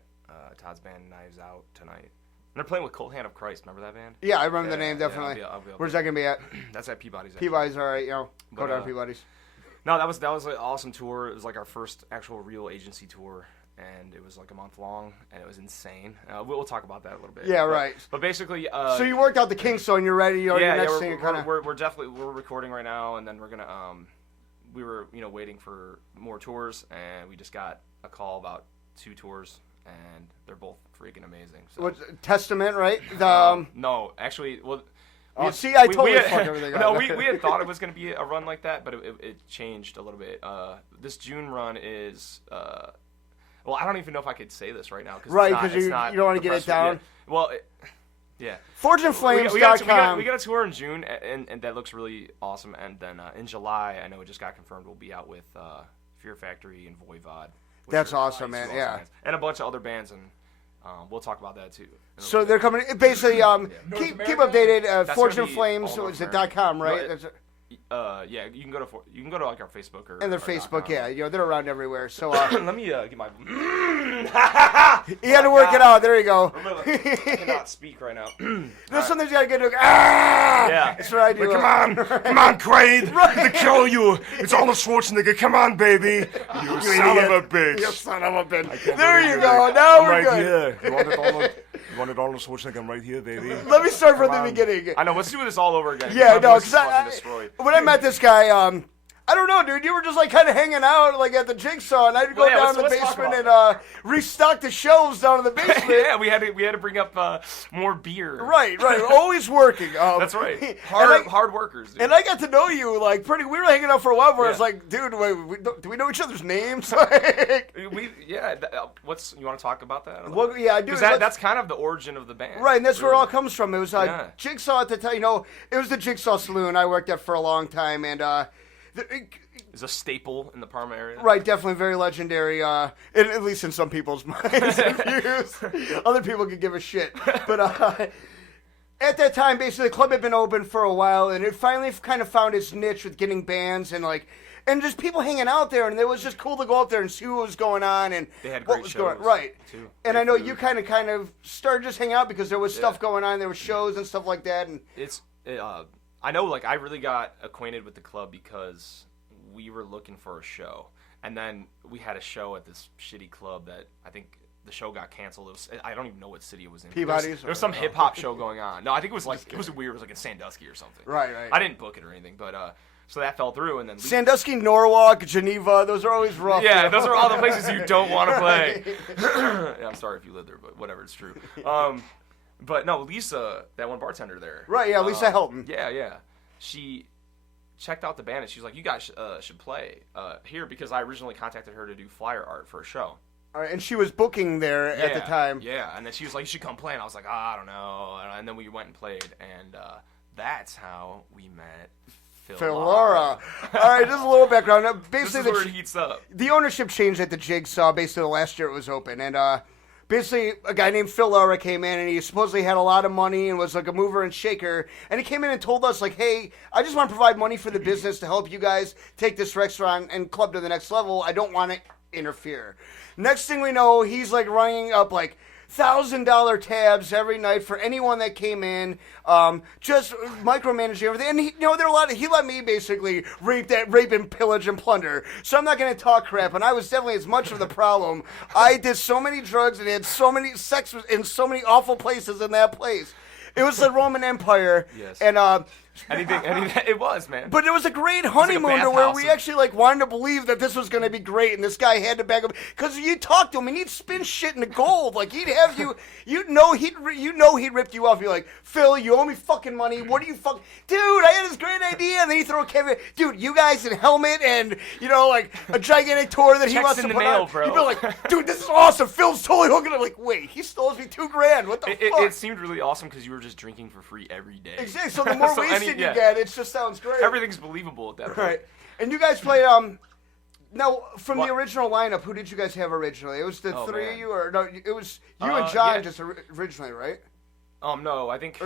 Todd's band Knives Out tonight. And they're playing with Cold Hand of Christ. Remember that band? Yeah, I remember the name definitely. I'll be Where's that gonna be at? That's at Peabody's. Peabody's, all right. Go down Peabody's. No, that was an awesome tour. It was our first actual real agency tour, and it was a month long, and it was insane. We'll talk about that a little bit. Yeah, right. But basically, so you worked out the kinks, so and you're ready. Your next thing we're definitely recording right now, and then we're gonna we were waiting for more tours, and we just got a call about 2 tours, and they're both freaking amazing. So. What's Testament, right? No, actually, well. I totally fucked everything up. No, we had thought it was going to be a run like that, but it changed a little bit. This June run is, well, I don't even know if I could say this right now. Because you don't want to get it down? Well, yeah. ForgedInFlames.com. We got a tour in June, and that looks really awesome. And then in July, I know it just got confirmed, we'll be out with Fear Factory and Voivod. That's awesome, man, yeah. Bands, and a bunch of other bands, and we'll talk about that too. So they're coming. Basically, keep updated. ForgedInFlames. Was it .com, right? Yeah, you can go to our Facebook and their Facebook. Yeah, they're around everywhere. So let me get my. You had to work it out. There you go. I cannot speak right now. Sometimes you gotta get. Yeah, that's what I do. Come on, Quaid. I'm gonna kill you. It's Arnold Schwarzenegger. Come on, baby. You son of a bitch. You son of a bitch. There you go. Now we're good. Here. You wanted Arnold Schwarzenegger? I'm right here, baby. Let me start from the beginning. I know. Let's do this all over again. Yeah, no, because when I met this guy, I don't know, dude. You were just kind of hanging out at the Jigsaw, and I'd go down to the basement and restock the shelves down in the basement. Yeah, we had to bring up more beer. Right. Always working. That's right. Hard workers. Dude. And I got to know you We were hanging out for a while. Where I was like, dude, wait, do we know each other's names? You want to talk about that? Well, yeah, I do. Because that's kind of the origin of the band. Right, and that's where it all comes from. It was Jigsaw at the time. It was the Jigsaw Saloon. I worked at for a long time, and it's a staple in the Parma area. Right, definitely very legendary, at least in some people's minds and views. Other people could give a shit. But at that time, basically, the club had been open for a while, and it finally kind of found its niche with getting bands and just people hanging out there, and it was just cool to go up there and see what was going on and they had what was going on. Right. Too. And I know you kind of started just hanging out because there was stuff going on. There were shows and stuff like that. And I know, I really got acquainted with the club because we were looking for a show, and then we had a show at this shitty club that I think the show got canceled. I don't even know what city it was in. Peabody's. There was some hip hop show going on. No, I think it was weird. It was in Sandusky or something. Right. I didn't book it or anything, but So that fell through, and then Sandusky, Norwalk, Geneva, those are always rough. Yeah, those are all the places you don't want to play. Yeah, I'm sorry if you live there, but whatever, it's true. But no, Lisa, that one bartender there. Right, yeah, Lisa Helton. Yeah. She checked out the band, and she was like, you guys should play here, because I originally contacted her to do flyer art for a show. All right, and she was booking there at the time. Yeah, and then she was like, you should come play, and I was like, I don't know. And then we went and played, and that's how we met Phil Laura. All right, just a little background. Basically, this is where it heats up. The ownership changed at the Jigsaw basically the last year it was open. And basically, a guy named Phil Laura came in, and he supposedly had a lot of money and was like a mover and shaker. And he came in and told us, like, hey, I just want to provide money for the business to help you guys take this restaurant and club to the next level. I don't want to interfere. Next thing we know, he's like running up like $1,000 tabs every night for anyone that came in, just micromanaging everything. And there were a lot of, he let me basically rape and pillage and plunder. So I'm not going to talk crap. And I was definitely as much of the problem. I did so many drugs and had so many sex in so many awful places in that place. It was the Roman Empire. Yes. And anything, it was, man. But it was a great honeymoon to where we actually like wanted to believe that this was going to be great, and this guy had to back up because you talk to him and he'd spin shit into gold. Like he'd have you, he'd ripped you off. You're like, Phil, you owe me fucking money. What do you dude? I had this great idea, and then you throw a caveat, dude. You guys in helmet and like a gigantic tour that he Checks wants in to the put mail, on. bro. You'd be like, dude, this is awesome. Phil's totally hooking it. Like, wait, he stole me $2,000. What the fuck? It seemed really awesome because you were just drinking for free every day. Exactly. So the more wasted you get, it just sounds great. Everything's believable at that point. Right. And you guys played, now, from the original lineup, who did you guys have originally? It was the three of you, or no, it was you and John just originally, right? No, I think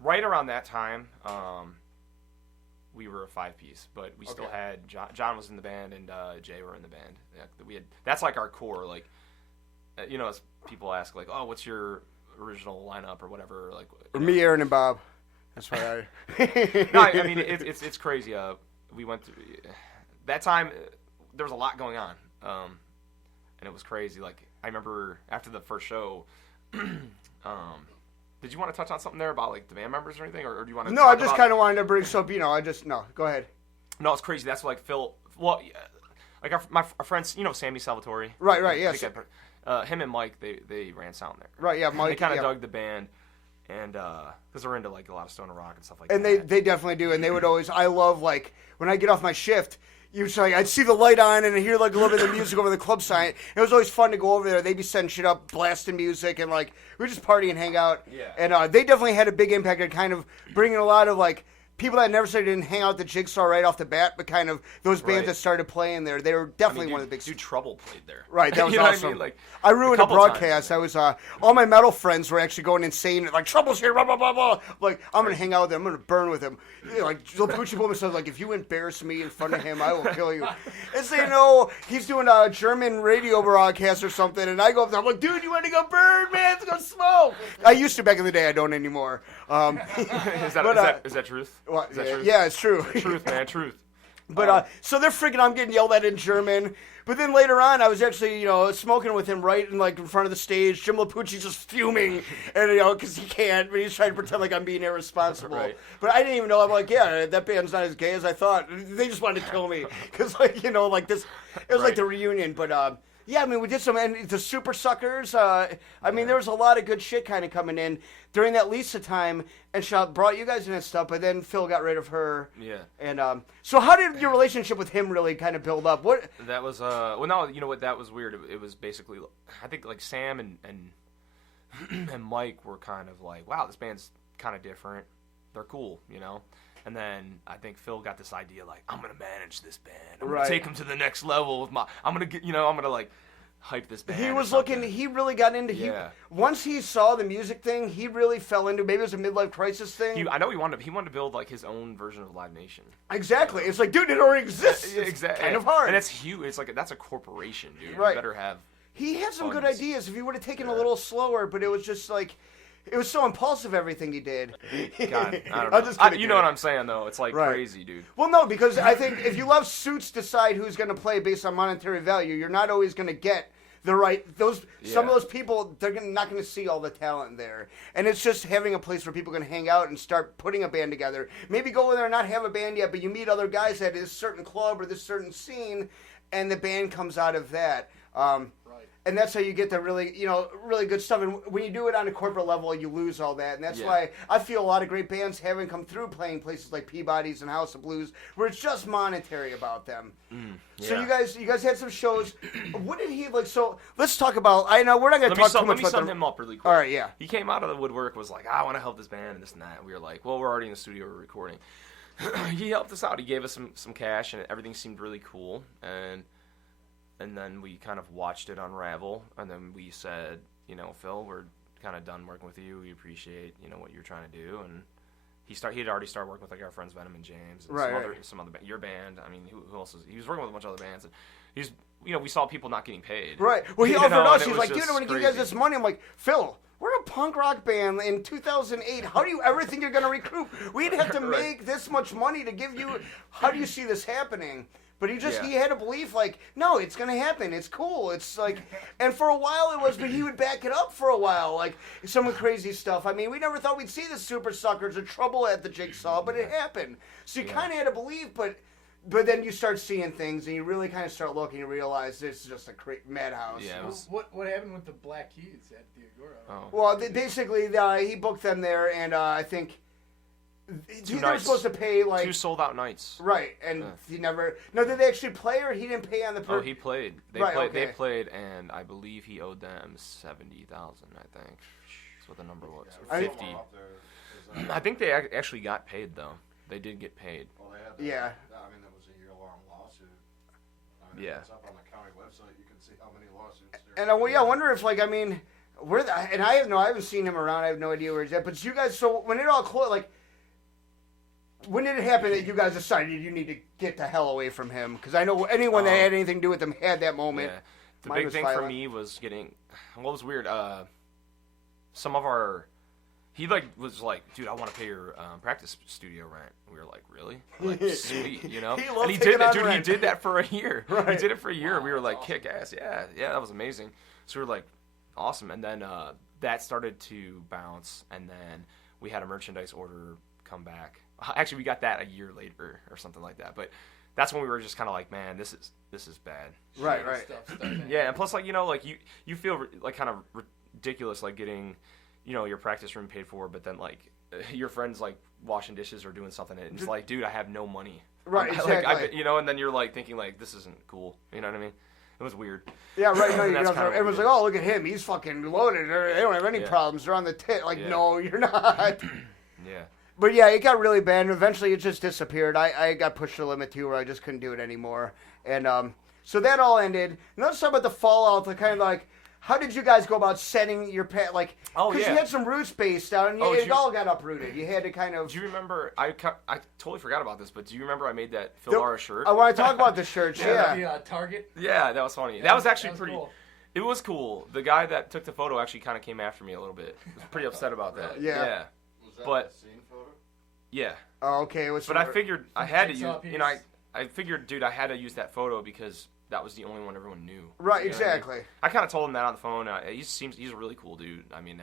right around that time, we were a 5-piece, but we still had, John was in the band, and Jay were in the band. Yeah, that's like our core, like, as people ask, like, oh, what's your original lineup or whatever, like. Me, Aaron, and Bob. That's why No, I mean it's crazy. We went through that time. There was a lot going on, and it was crazy. Like I remember after the first show. Did you want to touch on something there about like the band members or anything, or do you want to? No, I just kind of wanted to bring so no. Go ahead. No, it's crazy. That's like Phil. Well, like our friends, Sammy Salvatore. Right. Yes. Him and Mike, they ran sound there. Right. Yeah. Mike. They kind of dug the band. And because they're into like a lot of stoner rock and stuff like that. And they definitely do. And they would always. I love like when I get off my shift. I'd see the light on and I'd hear like a little bit of music over the club sign. It was always fun to go over there. They'd be setting shit up, blasting music, and like we would just party and hang out. Yeah. And they definitely had a big impact at kind of bringing a lot of like people that never started didn't hang out the Jigsaw right off the bat, but kind of those bands that started playing there. They were definitely one of the big. Dude, Trouble played there. Right, that was you know awesome. What I mean? Like, I ruined a broadcast. Times, I was all my metal friends were actually going insane. Like Trouble's here, blah blah blah blah. Like I'm gonna hang out with him. I'm gonna burn with him. Like Lapucci Bowman says, like if you embarrass me in front of him, I will kill you. And so he's doing a German radio broadcast or something, and I go up there. I'm like, dude, you want to go burn, man? Let's go smoke. I used to back in the day. I don't anymore. Is that truth? Well, is that truth? Yeah, it's true. Truth, man, truth. But so they're freaking. I'm getting yelled at in German. But then later on, I was actually, smoking with him right in front of the stage. Jim Lapucci's just fuming, and because he can't, but he's trying to pretend like I'm being irresponsible. Right. But I didn't even know. I'm like, yeah, that band's not as gay as I thought. They just wanted to kill me because, this. It was like the reunion, but. Yeah, I mean, we did some, and the Super Suckers. There was a lot of good shit kind of coming in during that Lisa time, and she brought you guys in and stuff, but then Phil got rid of her. Yeah. And so how did your relationship with him really kind of build up? What? That was, you know what, that was weird. It was basically, I think, like, Sam and Mike were kind of like, wow, this band's kind of different. They're cool, And then I think Phil got this idea, like, I'm going to manage this band. I'm going to take them to the next level with I'm going to get, I'm going to, like, hype this band. He really got into, once he saw the music thing, he really fell into, maybe it was a midlife crisis thing. I know he wanted to build, like, his own version of Live Nation. Exactly. It's like, dude, it already exists. Exactly. Kind of hard. And that's huge. It's like, that's a corporation, dude. Right. You better have He had some good ideas if he would have taken a little slower, but it was just like, it was so impulsive, everything he did. God, I don't know. You know what I'm saying, though. It's like crazy, dude. Well, no, because I think if you love suits decide who's going to play based on monetary value, you're not always going to get the right those some Yeah. of those people they're not going to see all the talent there, and it's just having a place where people can hang out and start putting a band together. Maybe go in there and not have a band yet, but you meet other guys at this certain club or this certain scene, and the band comes out of that. And that's how you get the really, really good stuff. And when you do it on a corporate level, you lose all that. And that's why I feel a lot of great bands haven't come through playing places like Peabody's and House of Blues, where it's just monetary about them. So you guys had some shows. What did he like? So let's talk about. I know we're not going to talk too much Let me about sum him up really quick. All right, yeah. He came out of the woodwork, was like, I want to help this band and this and that. And we were like, well, we're already in the studio, we're recording. He helped us out. He gave us some cash, and everything seemed really cool. And then we kind of watched it unravel, and then we said, Phil, we're kind of done working with you. We appreciate, what you're trying to do. And he had already started working with like our friends Venom and James, and some other your band. I mean, who else he was working with a bunch of other bands, and he's, we saw people not getting paid. Right. Well, he offered us. He's like, dude, I'm going gonna give you guys this money. I'm like, Phil, we're a punk rock band in 2008. How do you ever think you're gonna recoup? We'd have to make this much money to give you. How do you see this happening? But he had a belief like, no, it's going to happen. It's cool. It's like, and for a while it was, but he would back it up for a while, like some crazy stuff. I mean, we never thought we'd see the Super Suckers or Trouble at the Jigsaw, but it happened. So you kind of had to believe, but then you start seeing things and you really kind of start looking and realize this is just a madhouse. Yeah. What happened with the Black Keys at the Agora? Oh. Well, basically, he booked them there, and I think. They were supposed to pay like 2 sold out nights. Right, and he never. No, did they actually play, or he didn't pay on the? Oh, he played. They played, and I believe he owed them $70,000. I think that's what the number was. Or 50. I think they actually got paid though. They did get paid. Well, they had I mean, that was a year-long lawsuit. I mean, it's up on the county website. You can see how many lawsuits there. And I wonder if I mean, and I haven't seen him around. I have no idea where he's at. But you guys, so when it all closed, when did it happen that you guys decided you need to get the hell away from him? Because I know anyone that had anything to do with him had that moment. Yeah. The big thing for me was getting. Well, it was weird. Some of our. He was like, dude, I want to pay your practice studio rent. We were like, really? Sweet, And he did that, dude. He did that for a year. Right. He did it for a year. Wow, we were like, awesome. Kick ass. Yeah, that was amazing. So we were like, awesome. And then that started to bounce, and then we had a merchandise order come back. Actually, we got that a year later or something like that. But that's when we were just kind of like, man, this is bad. Right. Yeah, and plus, you feel like kind of ridiculous, like getting, your practice room paid for, but then your friends washing dishes or doing something, and it's like, dude, I have no money. Right. Exactly. And then you're thinking this isn't cool. You know what I mean? It was weird. Yeah, right. No, everyone's like, oh, look at him. He's fucking loaded. They don't have any problems. They're on the tit. No, you're not. Yeah. But yeah, it got really bad, and eventually it just disappeared. I got pushed to the limit too, where I just couldn't do it anymore. And so that all ended. And let's talk about the fallout. The kind of how did you guys go about setting your pet? Because you had some roots based out, and it all got uprooted. You had to kind of. Do you remember? I totally forgot about this, but do you remember I made that Phil Lara shirt? I want to talk about the shirts. Yeah. Target. Yeah, that was funny. Yeah, that was actually pretty. Cool. It was cool. The guy that took the photo actually kind of came after me a little bit. I was pretty upset about that. Yeah. Was that the scene photo? Yeah. Oh, okay. But I figured I had to use. I figured, dude, I had to use that photo because that was the only one everyone knew. Right. Exactly. I kind of told him that on the phone. He's a really cool dude. I mean,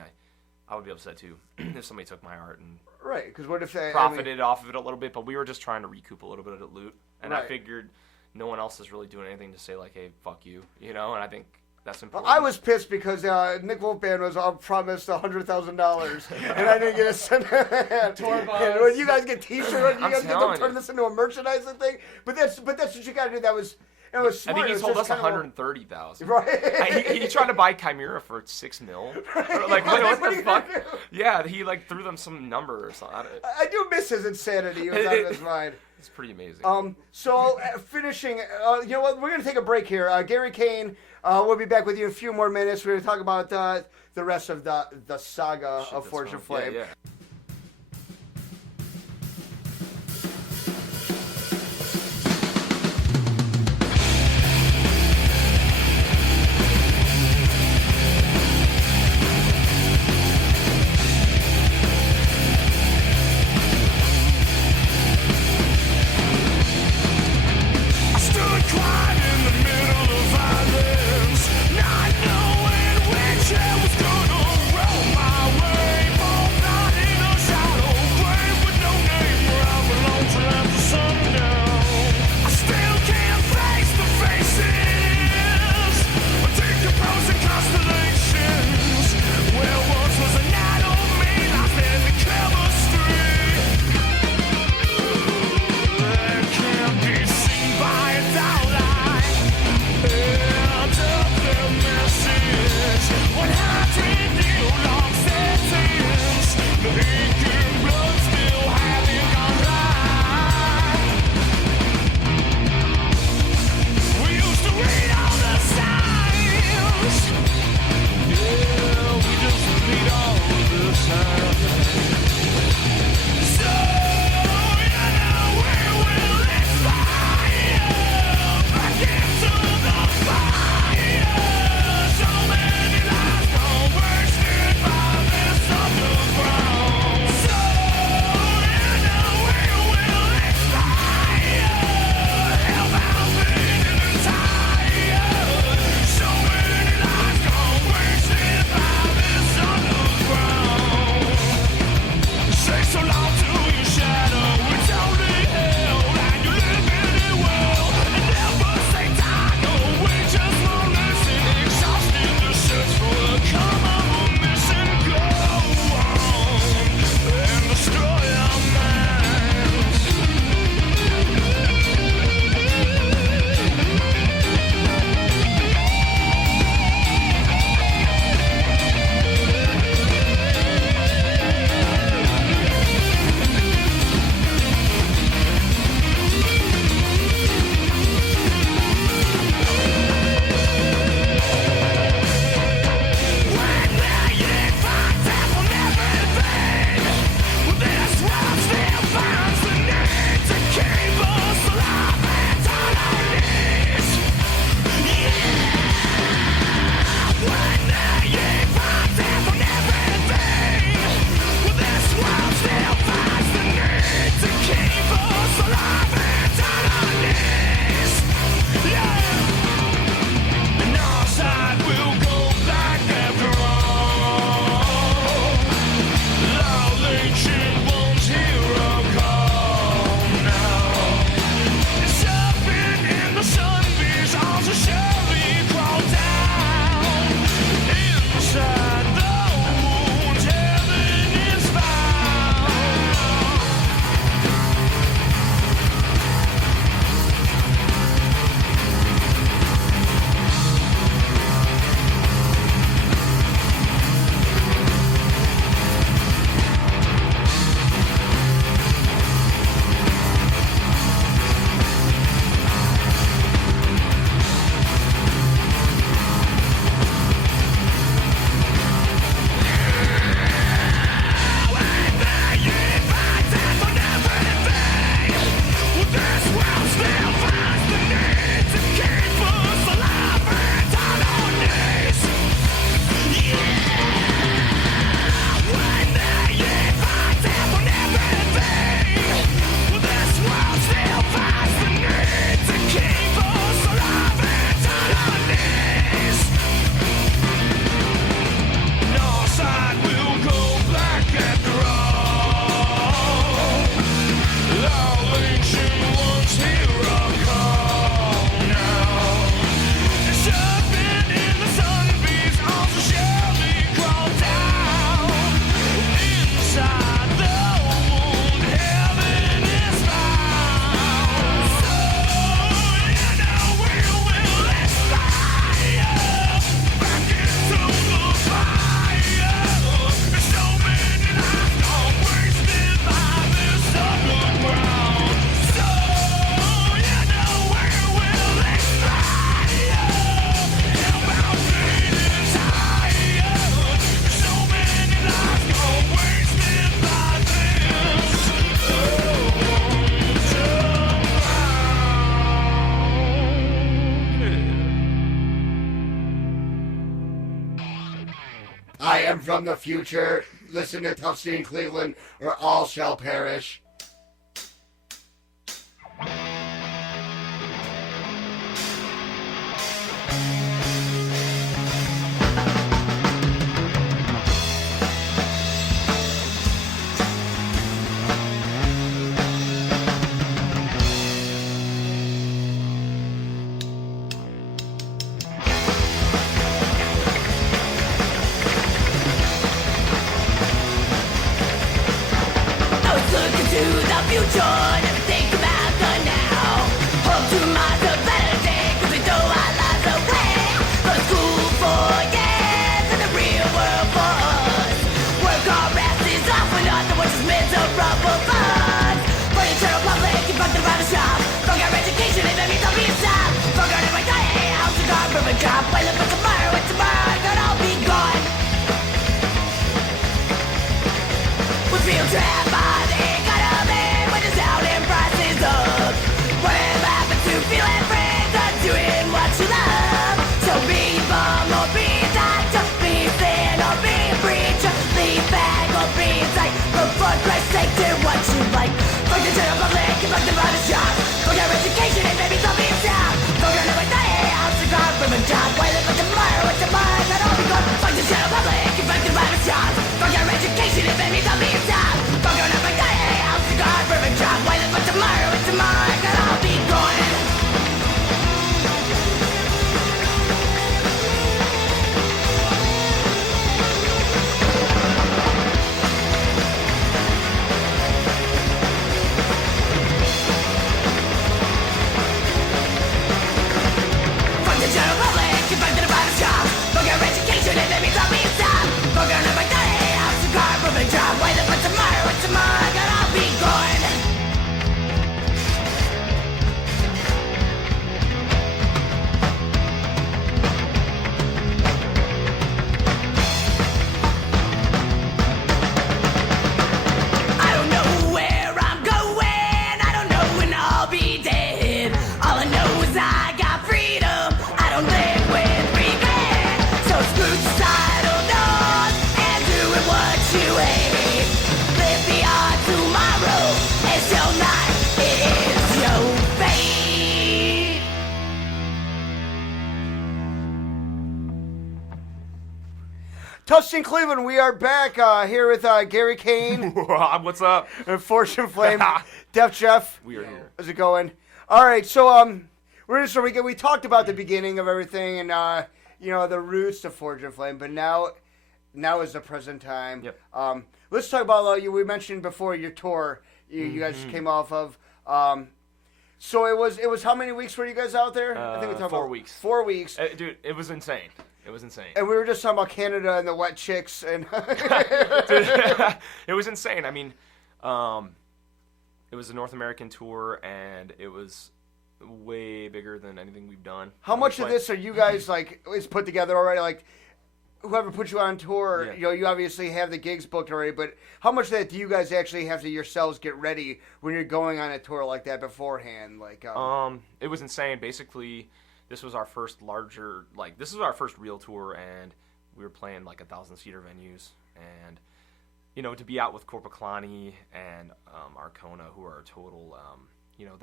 I would be upset too if somebody took my art and because what if they profited off of it a little bit? But we were just trying to recoup a little bit of the loot, and right. I figured no one else is really doing anything to say hey, fuck you, And I think that's important. I was pissed because Nick Wolfband was promised $100,000, and I didn't get a cent. When you guys get T-shirts, you guys get them turn this into a merchandising thing. But that's what you got to do. It was smart. I think he told us $130,000. Right. He tried to buy Chimera for $6 million. Right. What the fuck? Yeah, he threw them some number or something. I do miss his insanity. He was out of his mind. It's pretty amazing. So finishing, you know what? We're gonna take a break here. Gary Kane, we'll be back with you in a few more minutes. We're gonna talk about the rest of the saga of Forge and Flame. Yeah. Quiet in the middle of violence, not I am from the future. Listen to Tough Scene Cleveland, or all shall perish. Tough Scene Cleveland, we are back here with Gary Kane. What's up? And Fortune Flame. Def Jeff. We are here. How's it going? All right, so we talked about the beginning of everything and the roots of Fortune Flame, but now is the present time. Yep. Let's talk about we mentioned before your tour you guys came off of. So it was how many weeks were you guys out there? I think we talked 4 about weeks. 4 weeks. Dude, it was insane. It was insane. And we were just talking about Canada and the wet chicks and Dude, it was insane. I mean, it was a North American tour and it was way bigger than anything we've done. How much of this are you guys is put together already? Like whoever put you on tour, you obviously have the gigs booked already, but how much of that do you guys actually have to yourselves get ready when you're going on a tour like that beforehand? It was insane. Basically, this was our first real tour, and we were playing 1,000-seater venues, and to be out with Corpaclani and Arcona, who are total,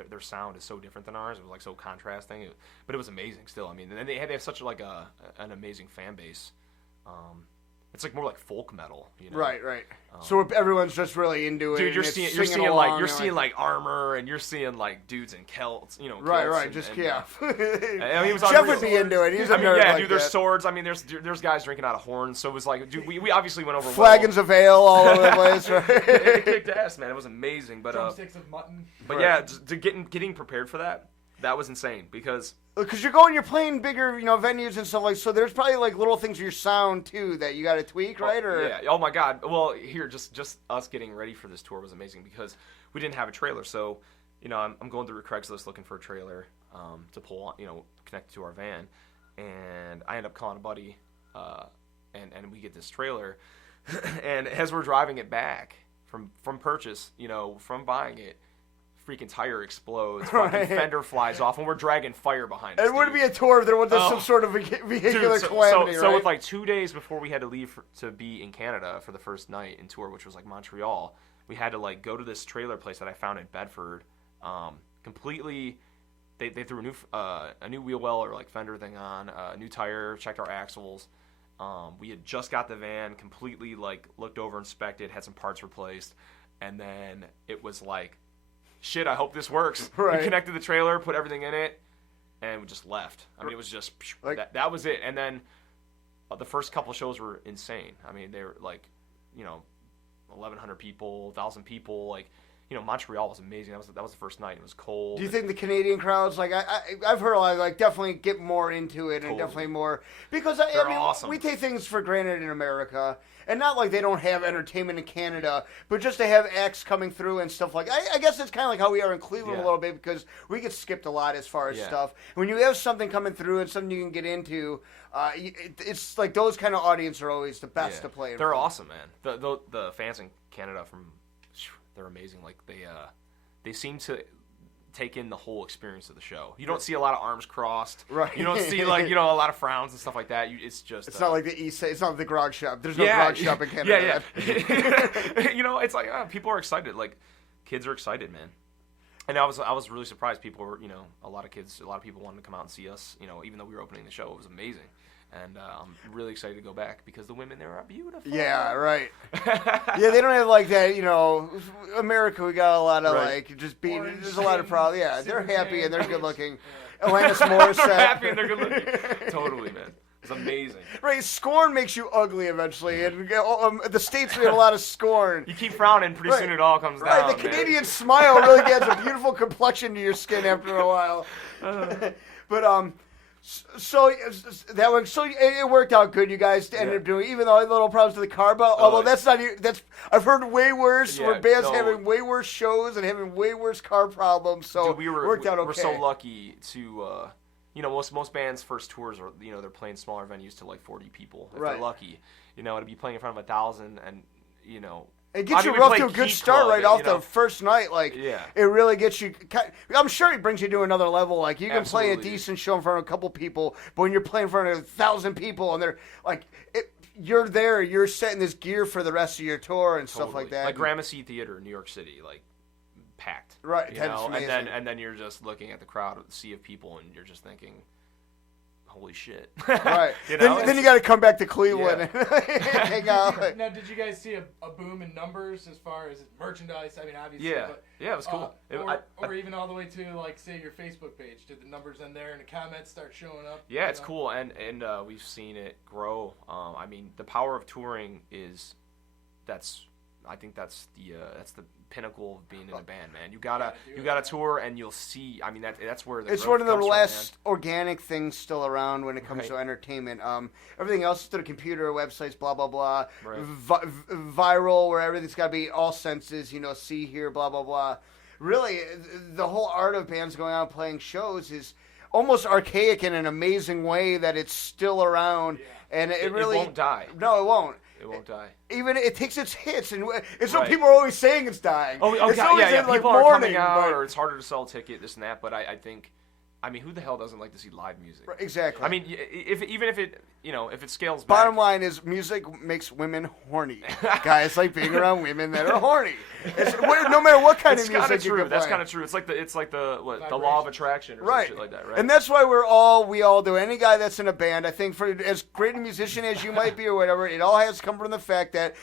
their sound is so different than ours. It was so contrasting, but it was amazing still. I mean, and they have such an amazing fan base. It's more like folk metal, Right. So everyone's just really into it. Dude, you're seeing Armor, and you're seeing dudes in kilts, Right. Kilts I mean, it was Jeff unreal. would be into it. He's a nerd dude. There's swords. I mean, there's guys drinking out of horns. So it was dude, we obviously went over flagons of ale all over the place. Right? It kicked ass, man. It was amazing. But drumsticks of mutton. But yeah, to getting prepared for that was insane because you're playing bigger, venues and stuff so there's probably little things in your sound too that you got to tweak, right? Or yeah. Oh my God. Well, here just us getting ready for this tour was amazing because we didn't have a trailer. So, I'm going through Craigslist looking for a trailer to pull on, connected to our van, and I end up calling a buddy, and we get this trailer, and as we're driving it back from purchase, from buying it, freaking tire explodes, fucking fender flies off, and we're dragging fire behind us. It would be a tour if there was some sort of vehicular calamity, so right? with like 2 days before we had to leave to be in Canada for the first night in tour, which was like Montreal, we had to like go to this trailer place that I found in Bedford. Completely, they threw a new wheel well or like fender thing on, a new tire, checked our axles. We had just got the van completely like looked over, inspected, had some parts replaced, and then it was like, shit, I hope this works. Right. We connected the trailer, put everything in it, and we just left. I mean, it was just Like- that was it. And then the first couple shows were insane. I mean, they were like, 1,100 people, 1,000 people. Like, Montreal was amazing. That was the first night. It was cold. Do you think the Canadian crowds, like, I've heard a lot, like, definitely get more into it and Totally. definitely more, because, They're I mean, awesome. we take things for granted in America, and not like they don't have entertainment in Canada, but just to have acts coming through and stuff like, I guess it's kind of like how we are in Cleveland a little bit, because we get skipped a lot as far as stuff. When you have something coming through and something you can get into, it's like those kind of audience are always the best to play in They're front. awesome, man. The fans in Canada they're amazing. Like they seem to take in the whole experience of the show. You don't see a lot of arms crossed. Right. You don't see like a lot of frowns and stuff like that. It's just It's not like the East Side. It's not like the grog shop. There's no grog shop in Canada. Yeah. It's like people are excited. Like kids are excited, man. And I was really surprised. People were, a lot of people wanted to come out and see us. Even though we were opening the show, it was amazing. And I'm really excited to go back because the women there are beautiful. Yeah, right. Yeah, they don't have like that, America, we got a lot of like just being, there's a lot of problems. Yeah, they're happy and they're good looking. Alanis Morissette. They're happy and they're good looking. Totally, man. It's amazing. Right, scorn makes you ugly eventually. And the States, we have a lot of scorn. You keep frowning, pretty soon it all comes down. Right, the Canadian smile really adds a beautiful complexion to your skin after a while. But, So it worked out good. You guys ended up doing, even though little problems with the car, but although that's I've heard way worse. Where bands having way worse shows and having way worse car problems. So Dude, worked out okay. We're so lucky to, most bands' first tours are, they're playing smaller venues to like 40 people. If they're lucky, to be playing in front of 1,000 and It gets you off to a good start right off the first night. Like, it really gets you. I'm sure it brings you to another level. Like, you can play a decent show in front of a couple people, but when you're playing in front of 1,000 people and they're like, you're there, you're setting this gear for the rest of your tour and stuff like that. Like Gramercy Theater in New York City, like packed. Right, that's amazing. And then you're just looking at the crowd, the sea of people, and you're just thinking, holy shit. Right. Then you got to come back to Cleveland and hang out. Now, did you guys see a boom in numbers as far as merchandise? I mean, obviously. Yeah. But, yeah, it was cool. Or even all the way to, like, say, your Facebook page. Did the numbers in there and the comments start showing up? Yeah, it's cool. And we've seen it grow. I mean, the power of touring I think that's the pinnacle of being in a band, man. You gotta tour, and you'll see. I mean, that's where it's one of the last organic things still around when it comes to entertainment. Everything else is through the computer, websites, blah blah blah, viral, where everything's got to be all senses. See here, blah blah blah. Really, the whole art of bands going out and playing shows is almost archaic in an amazing way that it's still around, and it really won't die. No, it won't. It won't die. Even it takes its hits, and it's what people are always saying it's dying. Oh it's God, always yeah. in, like, People mourning, are coming out, but... or it's harder to sell a ticket, this and that. But I think, who the hell doesn't like to see live music? Right, exactly. I mean, even if it scales back. Bottom line is, music makes women horny. Guys like being around women that are horny. No matter what kind of music you can play. That's kind of true. It's like the law of attraction or some shit like that, right? And that's why we all do. Any guy that's in a band, I think, for as great a musician as you might be or whatever, it all has to come from the fact that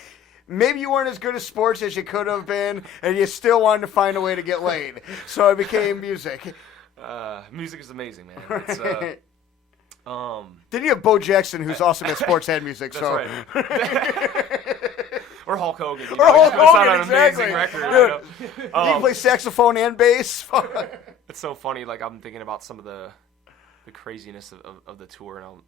maybe you weren't as good at sports as you could have been, and you still wanted to find a way to get laid. So it became music. Music is amazing, man. It's, then you have Bo Jackson, who's awesome at sports and music. That's right. Or Hulk Hogan. Or Hulk Hogan, an exactly. amazing record. He can play saxophone and bass. It's so funny. Like, I'm thinking about some of the craziness of the tour, and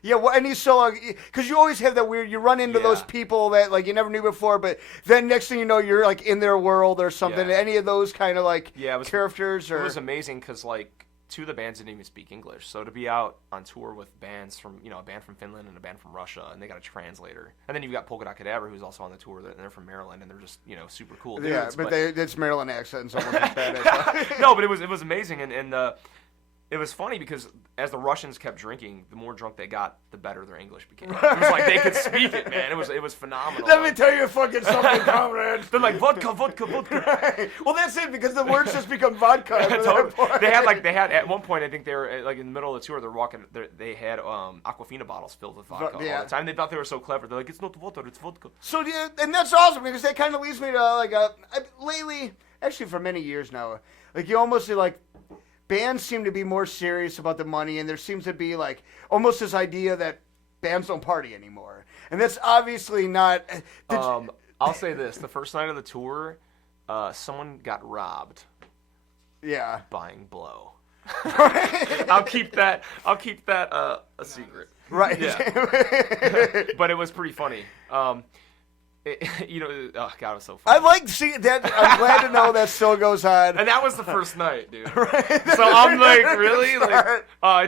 yeah, well, and he's so, because you always have that weird, you run into those people that, like, you never knew before, but then next thing you know, you're, like, in their world or something. Any of those kind of, like, characters? It was amazing because, like, two of the bands didn't even speak English. So to be out on tour with bands from, a band from Finland and a band from Russia, and they got a translator. And then you've got Polka Dot Cadaver, who's also on the tour, and they're from Maryland, and they're just, super cool dudes. Yeah, but it's Maryland accents almost as bad as No, but it was amazing, and it was funny because as the Russians kept drinking, the more drunk they got, the better their English became. It was like they could speak it, man. It was phenomenal. Let me tell you fucking something, comrade. They're like vodka, vodka, vodka. Right. Well, that's it because the words just become vodka. Totally. They had at one point, I think they were like in the middle of the tour. They're walking. They had Aquafina bottles filled with vodka all the time. They thought they were so clever. They're like, it's not water, it's vodka. So and that's awesome because that kind of leads me to lately, actually for many years now, you almost see bands seem to be more serious about the money, and there seems to be almost this idea that bands don't party anymore, and that's obviously not. I'll say this: the first night of the tour, someone got robbed. Yeah. Buying blow. I'll keep that a secret. Right. Yeah. But it was pretty funny. Oh God, it was so funny. I like seeing that. I'm glad to know that still goes on. And that was the first night, dude. Right. So I'm like, really?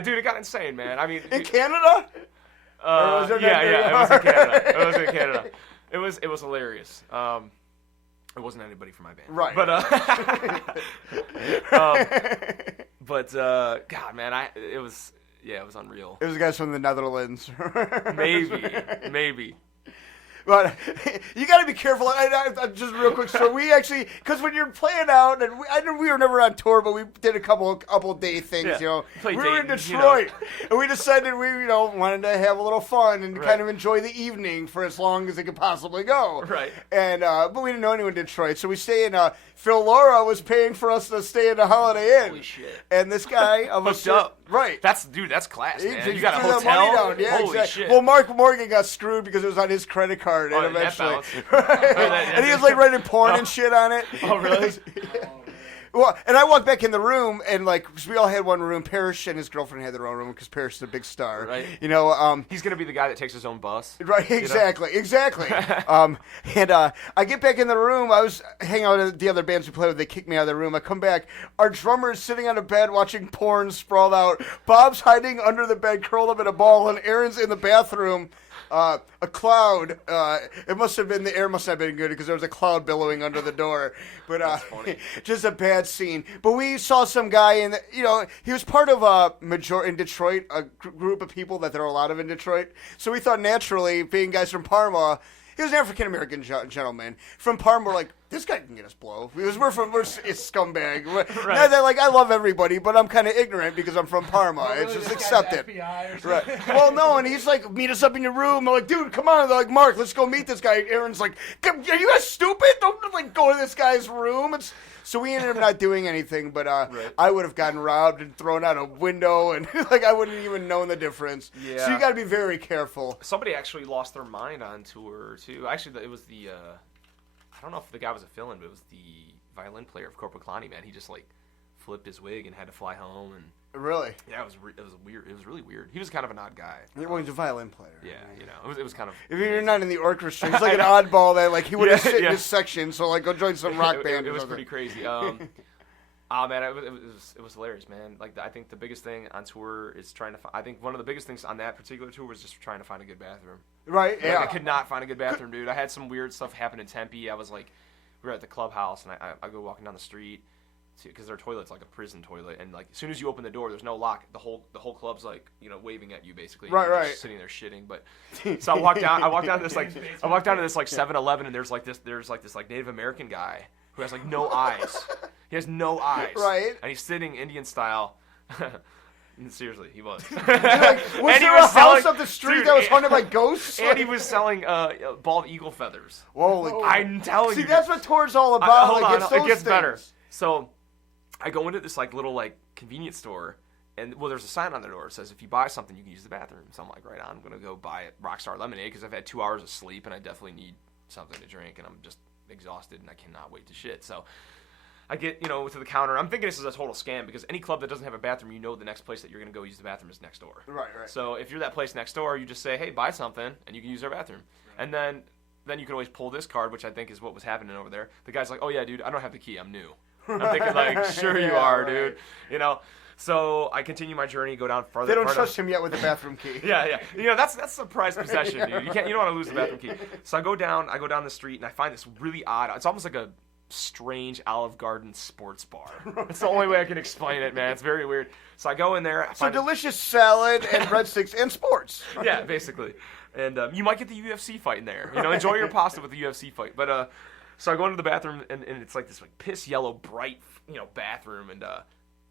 Dude, it got insane, man. I mean, in Canada? It was in Canada. It was in Canada. It was hilarious. It wasn't anybody from my band, right? But God, man, it was unreal. It was guys from the Netherlands. Maybe. But you got to be careful. I just real quick. So we actually, because when you're playing out, and we were never on tour, but we did a couple day things. Yeah. We were in Detroit, and we decided we wanted to have a little fun and kind of enjoy the evening for as long as it could possibly go. Right. And but we didn't know anyone in Detroit, so we stay in. Phil Laura was paying for us to stay in the Holiday Inn. Holy shit! And this guy hooked up. Right. That's class, man. You got a hotel. Money down. Yeah, holy exactly. shit. Well, Mark Morgan got screwed because it was on his credit card, and eventually, and he was writing porn and shit on it. Oh, really? Well, and I walked back in the room, and we all had one room. Parrish and his girlfriend had their own room because Parrish is a big star. Right. He's gonna be the guy that takes his own bus. Right. Exactly. And I get back in the room. I was hanging out with the other bands we played with. They kicked me out of the room. I come back. Our drummer is sitting on a bed watching porn, sprawled out. Bob's hiding under the bed, curled up in a ball, and Aaron's in the bathroom. A cloud. It must have been the air must have been good because there was a cloud billowing under the door. But just a bad scene. But we saw some guy in he was part of in Detroit, a group of people that there are a lot of in Detroit. So we thought naturally, being guys from Parma, he was an African American gentleman from Parma. We're like, this guy can get us blow. We're a scumbag. Right. Not that I love everybody, but I'm kind of ignorant because I'm from Parma. It's just accept it. Right. Well, no, and he's like, meet us up in your room. I'm like, dude, come on. They're like, Mark, let's go meet this guy. Aaron's like, are you guys stupid? Don't go to this guy's room. So we ended up not doing anything, but I would have gotten robbed and thrown out a window, and I wouldn't even known the difference. Yeah. So you got to be very careful. Somebody actually lost their mind on tour too. Actually, it was the I don't know if the guy was a fill-in, but it was the violin player of Corporal Kalani, man. He just flipped his wig and had to fly home and. Really? Yeah, it was weird. It was really weird. He was kind of an odd guy. Well, he's a violin player. Yeah, it was kind of. If you're not in the orchestra, he's like an oddball that he would have sit in his section. So go join some rock band. It was pretty crazy. Man, it was hilarious, man. I think the biggest thing on tour is trying to. I think one of the biggest things on that particular tour was just trying to find a good bathroom. Right. Yeah. I could not find a good bathroom, dude. I had some weird stuff happen in Tempe. I was we were at the clubhouse, and I go walking down the street. Because their toilet's like a prison toilet, and as soon as you open the door, there's no lock. The whole club's waving at you basically. Right, You're right. Just sitting there shitting. But so I walked down to this 7-Eleven, and there's this Native American guy who has no eyes. He has no eyes. Right. And he's sitting Indian style. Seriously, he was. Was there a house up the street that was haunted by ghosts? And he was selling bald eagle feathers. Whoa! I'm telling you. See, that's what tour's all about. Hold on, it gets things. better. So. I go into this little convenience store, and there's a sign on the door that says if you buy something you can use the bathroom. So I'm like, right on, I'm gonna go buy Rockstar Lemonade because I've had 2 hours of sleep and I definitely need something to drink and I'm just exhausted and I cannot wait to shit. So I get to the counter. I'm thinking this is a total scam because any club that doesn't have a bathroom, the next place that you're gonna go use the bathroom is next door. Right. So if you're that place next door, you just say, hey, buy something and you can use our bathroom, and then you can always pull this card, which I think is what was happening over there. The guy's like, oh yeah, dude, I don't have the key, I'm new. I'm thinking sure you are, right. dude. So I continue my journey, go down farther. They don't trust him yet with the bathroom key. Yeah. You know, that's a prized possession, dude. You don't want to lose the bathroom key. So I go down the street and I find this really odd. It's almost like a strange Olive Garden sports bar. It's the only way I can explain it, man. It's very weird. So I go in there. I find delicious salad and breadsticks and sports. Yeah, basically. And you might get the UFC fight in there. You know, enjoy your pasta with the UFC fight. But so I go into the bathroom and it's like this like piss yellow bright bathroom and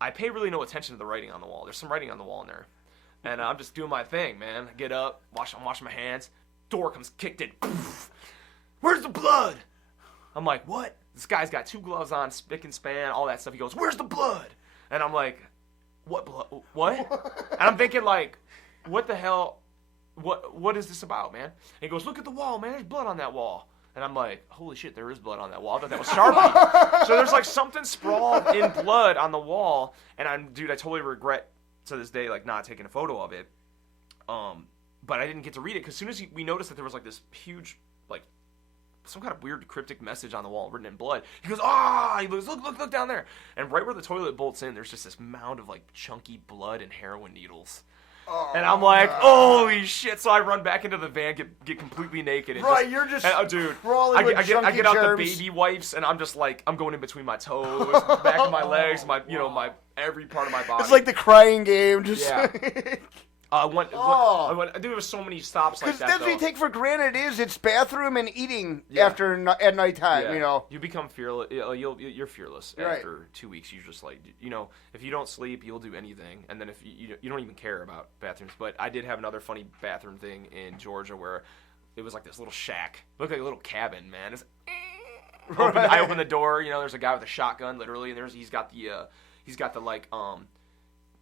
I pay really no attention to the writing on the wall. There's some writing on the wall in there. And I'm just doing my thing, man. I get up, I'm washing my hands. Door comes kicked in. Poof. Where's the blood? I'm like, what? This guy's got 2 gloves on, spick and span, all that stuff. He goes, where's the blood? And I'm like, what blood? What? And I'm thinking like, what the hell? What is this about, man? And he goes, look at the wall, man. There's blood on that wall. And I'm like, holy shit, there is blood on that wall. I thought that was Sharpie. So there's like something sprawled in blood on the wall. And I totally regret to this day like not taking a photo of it. But I didn't get to read it because as soon as we noticed that there was like this huge like some kind of weird cryptic message on the wall written in blood. He goes, he goes, look down there. And right where the toilet bolts in, there's just this mound of like chunky blood and heroin needles. And I'm like, holy shit! So I run back into the van, get completely naked. And you're just dude. crawling with I get out germs. the baby wipes, and I'm just like, I'm going in between my toes, back of my legs, my every part of my body. It's like the crying game. Just yeah. Dude, there was so many stops like that. Because that's what you take for granted it's bathroom and eating at nighttime. Yeah. You know, you become fearless. You're fearless after 2 weeks. You're just like, if you don't sleep, you'll do anything. And then if you don't even care about bathrooms. But I did have another funny bathroom thing in Georgia where it was like this little shack. It looked like a little cabin, man. I opened the door. There's a guy with a shotgun, literally, and he's got the like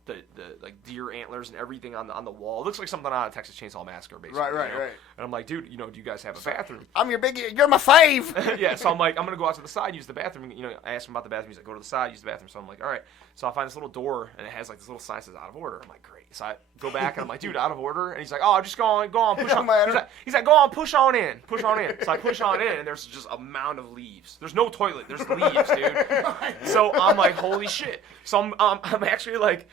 the like deer antlers and everything on the wall. It looks like something out of Texas Chainsaw Massacre, basically. Right. And I'm like, dude, do you guys have a bathroom? You're my fave. Yeah, so I'm like, I'm gonna go out to the side, use the bathroom. I asked him about the bathroom. He's like, go to the side, use the bathroom. So I'm like, all right. So I find this little door and it has like this little sign that says out of order. I'm like, great. So I go back and I'm like, dude, out of order. And he's like, oh, just go on, push on. He's like, go on, push on in. So I push on in and there's just a mound of leaves. There's no toilet. There's leaves, dude. So I'm like, holy shit. So I'm actually like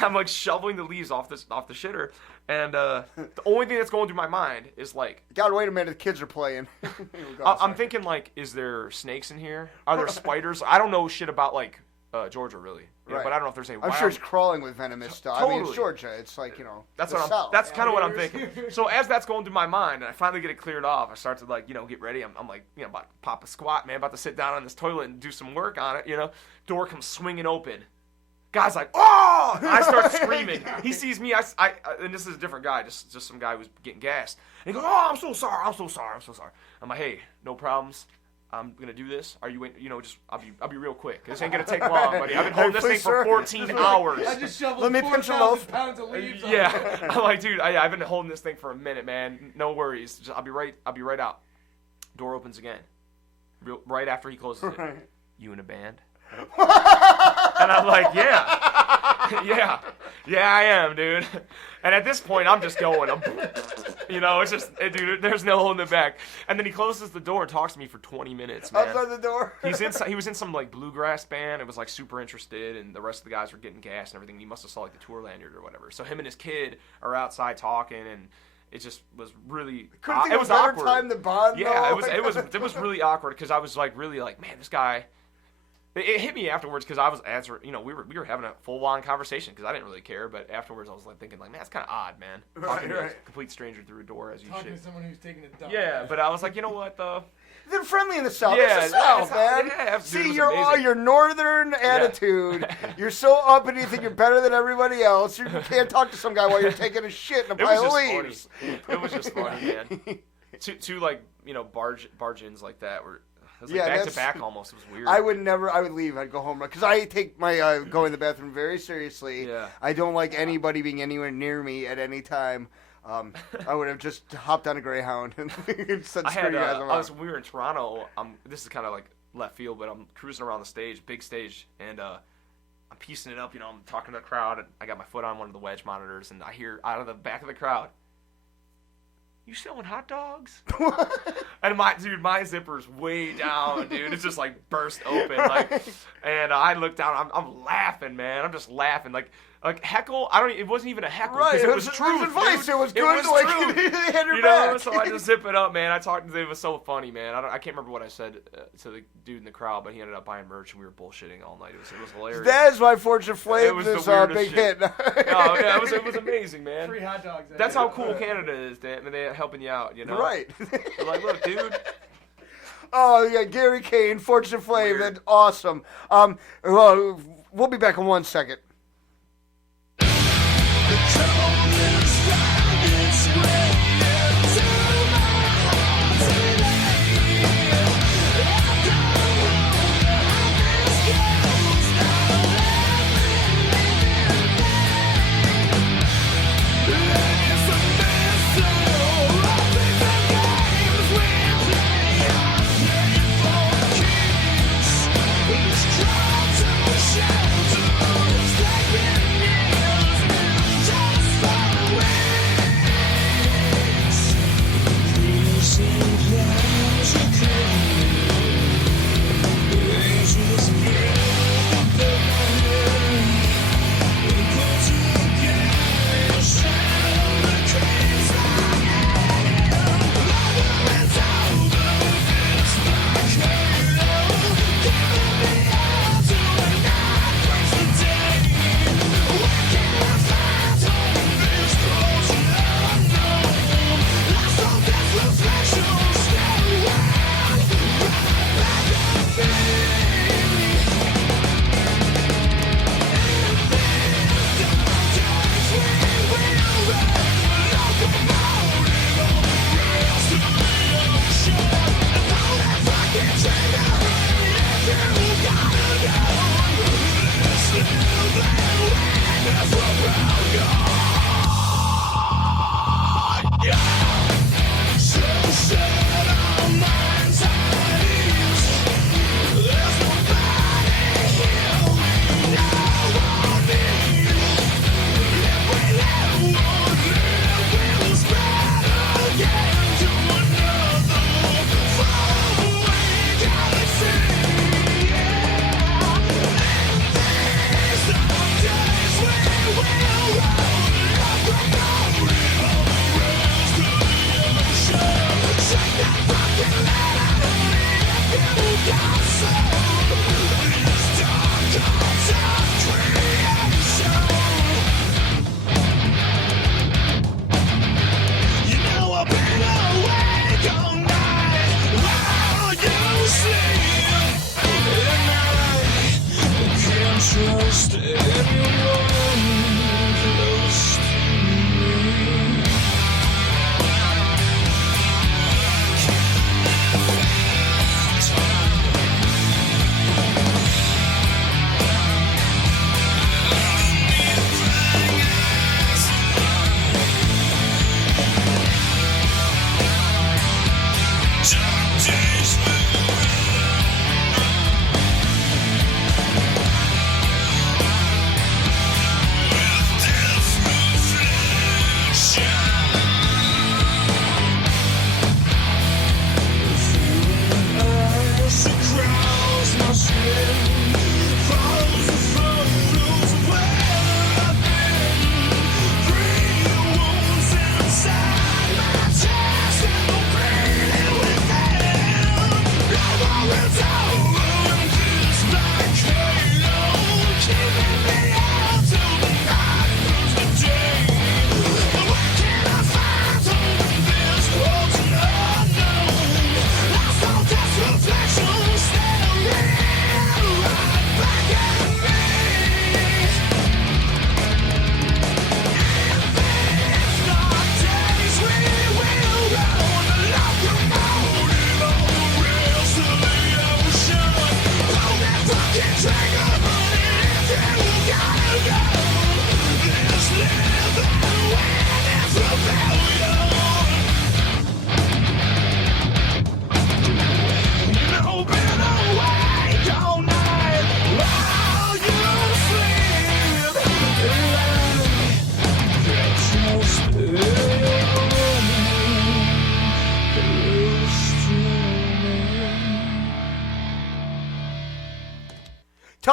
I'm like shoveling the leaves off the shitter, and the only thing that's going through my mind is like, God, wait a minute, the kids are playing. I'm thinking like, is there snakes in here? Are there spiders? I don't know shit about like Georgia really, but I don't know if there's any. I'm sure it's crawling with venomous stuff. Totally. I mean, it's Georgia. It's like that's kind of what I'm thinking. So as that's going through my mind, and I finally get it cleared off, I start to like get ready. I'm like about to pop a squat, man, about to sit down on this toilet and do some work on it. Door comes swinging open. Guy's like, oh! And I start screaming. He sees me, and this is a different guy, just some guy who's getting gassed. And he goes, oh, I'm so sorry. I'm like, hey, no problems. I'm gonna do this. Are you, I'll be real quick. This ain't gonna take long, buddy. I've been holding this thing for 14 hours. I just shoveled 4,000 pounds of leaves. Yeah, I'm like, dude, I've been holding this thing for a minute, man. No worries. I'll be right out. Door opens again. Right after he closes it. You in a band? And I'm like, yeah, I am, dude. And at this point, I'm just going, it's just, dude, there's no holding it back. And then he closes the door and talks to me for 20 minutes, man. Outside the door? He was in some, like, bluegrass band. It was, like, super interested, and the rest of the guys were getting gas and everything. He must have saw, like, the tour lanyard or whatever. So him and his kid are outside talking, and it just was really, it was awkward. Time to bond, yeah, it was really awkward, because I was, like, really, like, man, this guy... It hit me afterwards because I was answering. We were having a full-on conversation because I didn't really care. But afterwards, I was like thinking, like, man, that's kind of odd, man. Talking to a complete stranger through a door as you talking should. to someone who's taking a dump. Yeah, but I was like, you know what, though? They're friendly in the South. Yeah, it's the South, man. Yeah, see your northern attitude. You're so uppity, you think you're better than everybody else. You can't talk to some guy while you're taking a shit in a pile of leaves. It was just funny, man. Two like barge-ins like that were. It was like back to back almost. It was weird. I would leave. I'd go home because I take my going to the bathroom very seriously. Yeah. I don't like anybody being anywhere near me at any time. I would have just hopped on a Greyhound and said, "Screw you guys." We were in Toronto. This is kind of like left field, but I'm cruising around the stage, big stage, and I'm piecing it up. I'm talking to the crowd, and I got my foot on one of the wedge monitors, and I hear out of the back of the crowd, you selling hot dogs? And my zipper's way down, dude. It's just like burst open, like, and I look down. I'm laughing, man. I'm just laughing, like heckle. It wasn't even a heckle. Right, It was truth, advice. dude. It was good. It was like, truth. they had your You know, back. so I just zip it up, man. I talked. It was so funny, man. I can't remember what I said to the dude in the crowd, but he ended up buying merch, and we were bullshitting all night. It was hilarious. That is why Fortune It Flame was is the a weirdest big shit. hit. Oh yeah, it was amazing, man. Free hot dogs. That's how cool Canada is, damn. And they're helping you out, you know. Right. They're like, look, dude. Oh yeah, Gary Kane, Fortune Flame, Weird. that's awesome. Well, we'll be back in 1 second. Shelter,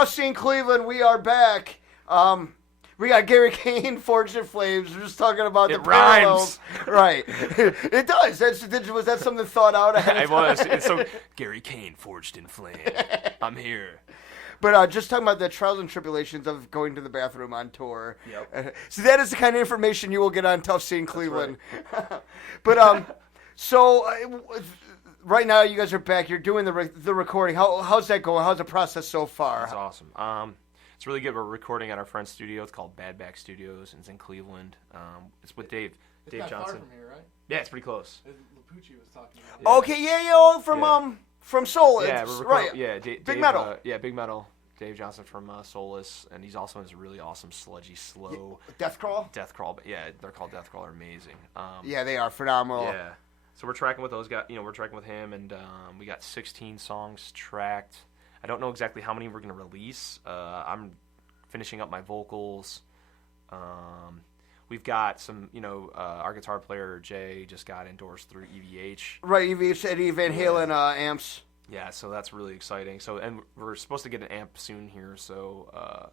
Tough Scene Cleveland, we are back. We got Gary Kane, Forged in Flames. We're just talking about the parallels. Right. It does. Was that something thought out ahead of It was. It's so Gary Kane, Forged in Flames. I'm here. But just talking about the trials and tribulations of going to the bathroom on tour. Yep. So that is the kind of information you will get on Tough Scene Cleveland. But so right now you guys are back. You're doing the recording. How's that going? How's the process so far? It's awesome. It's really good. We're recording at our friend's studio. It's called Bad Back Studios, and it's in Cleveland. It's with Dave It's not Johnson. far from here, right? Yeah, it's pretty close. Lapucci was talking about it. Okay, yeah, from Soul. Yeah, It's- we're right. recording. Yeah, Big Metal. Big Metal. Dave Johnson from Soulless, and he's also in this really awesome, sludgy, slow Death Crawl. Death Crawl. But yeah, they're called Death Crawl. They're amazing. Yeah, they are phenomenal. Yeah. So we're tracking with those guys. We're tracking with him, and we got 16 songs tracked. I don't know exactly how many we're gonna release. I'm finishing up my vocals. We've got some, our guitar player Jay just got endorsed through EVH. Right, EVH Eddie Van Halen amps. Yeah, so that's really exciting. So, and we're supposed to get an amp soon here, so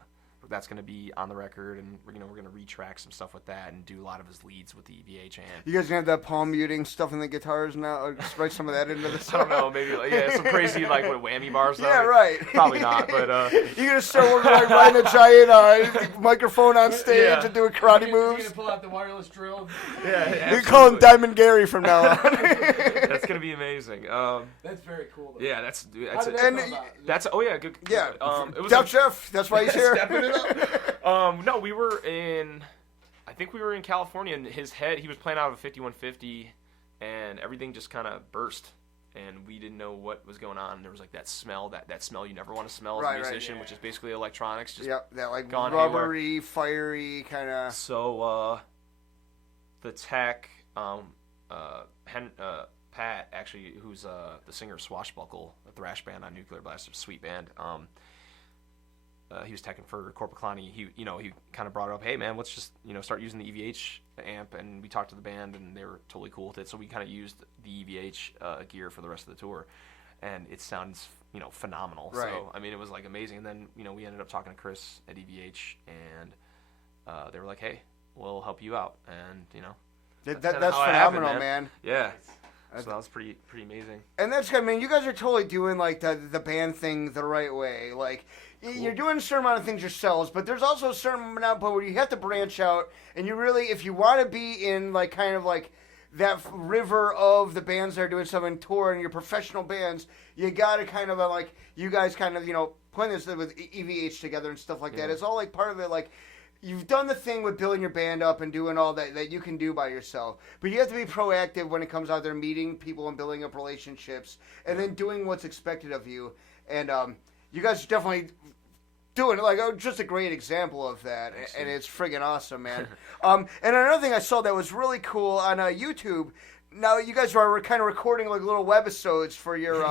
that's going to be on the record, and we're going to retrack some stuff with that and do a lot of his leads with the EVH amp. You guys gonna have that palm muting stuff in the guitars now? Or just write some of that into the I song? don't know, maybe some crazy what whammy bars. Though. Yeah, right. Probably not, but you're gonna start working like riding a giant microphone on stage and doing karate He's moves. gonna pull out the wireless drill. Yeah, We call him Diamond Gary from now on. That's gonna be amazing. That's very cool. Though. Yeah, How that's did that come about? that's good. Yeah, it was Def Jeff. That's why he's here. Stepping it up. No, we were in. I think we were in California, and he was playing out of a 5150, and everything just kind of burst, and we didn't know what was going on. There was like that smell, that smell you never want to smell as a musician, which is basically electronics. Just that like gone rubbery, haywire. fiery kind of. So the tech, Pat, actually, who's the singer of Swashbuckle, a thrash band on Nuclear Blast, a sweet band. He was teching for Corporate Clowny. He kind of brought it up. Hey man, let's just start using the EVH amp, and we talked to the band, and they were totally cool with it. So we kind of used the EVH gear for the rest of the tour, and it sounds phenomenal. Right. So I mean, it was like amazing. And then we ended up talking to Chris at EVH, and they were like, hey, we'll help you out, and That's how it happened, phenomenal, man. Yeah. So that was pretty amazing. And that's good. I mean, you guys are totally doing like the band thing the right way. Like you're doing a certain amount of things yourselves, but there's also a certain amount where you have to branch out, and you really, if you want to be in like kind of like that river of the bands that are doing something tour and your professional bands, you got to kind of like you guys kind of putting this with EVH together and stuff like that. It's all like part of it. Like you've done the thing with building your band up and doing all that you can do by yourself, but you have to be proactive when it comes out there meeting people and building up relationships and then doing what's expected of you. And you guys are definitely doing it, like just a great example of that, and it's friggin' awesome, man. And another thing I saw that was really cool on YouTube. Now you guys are kind of recording like little webisodes for your.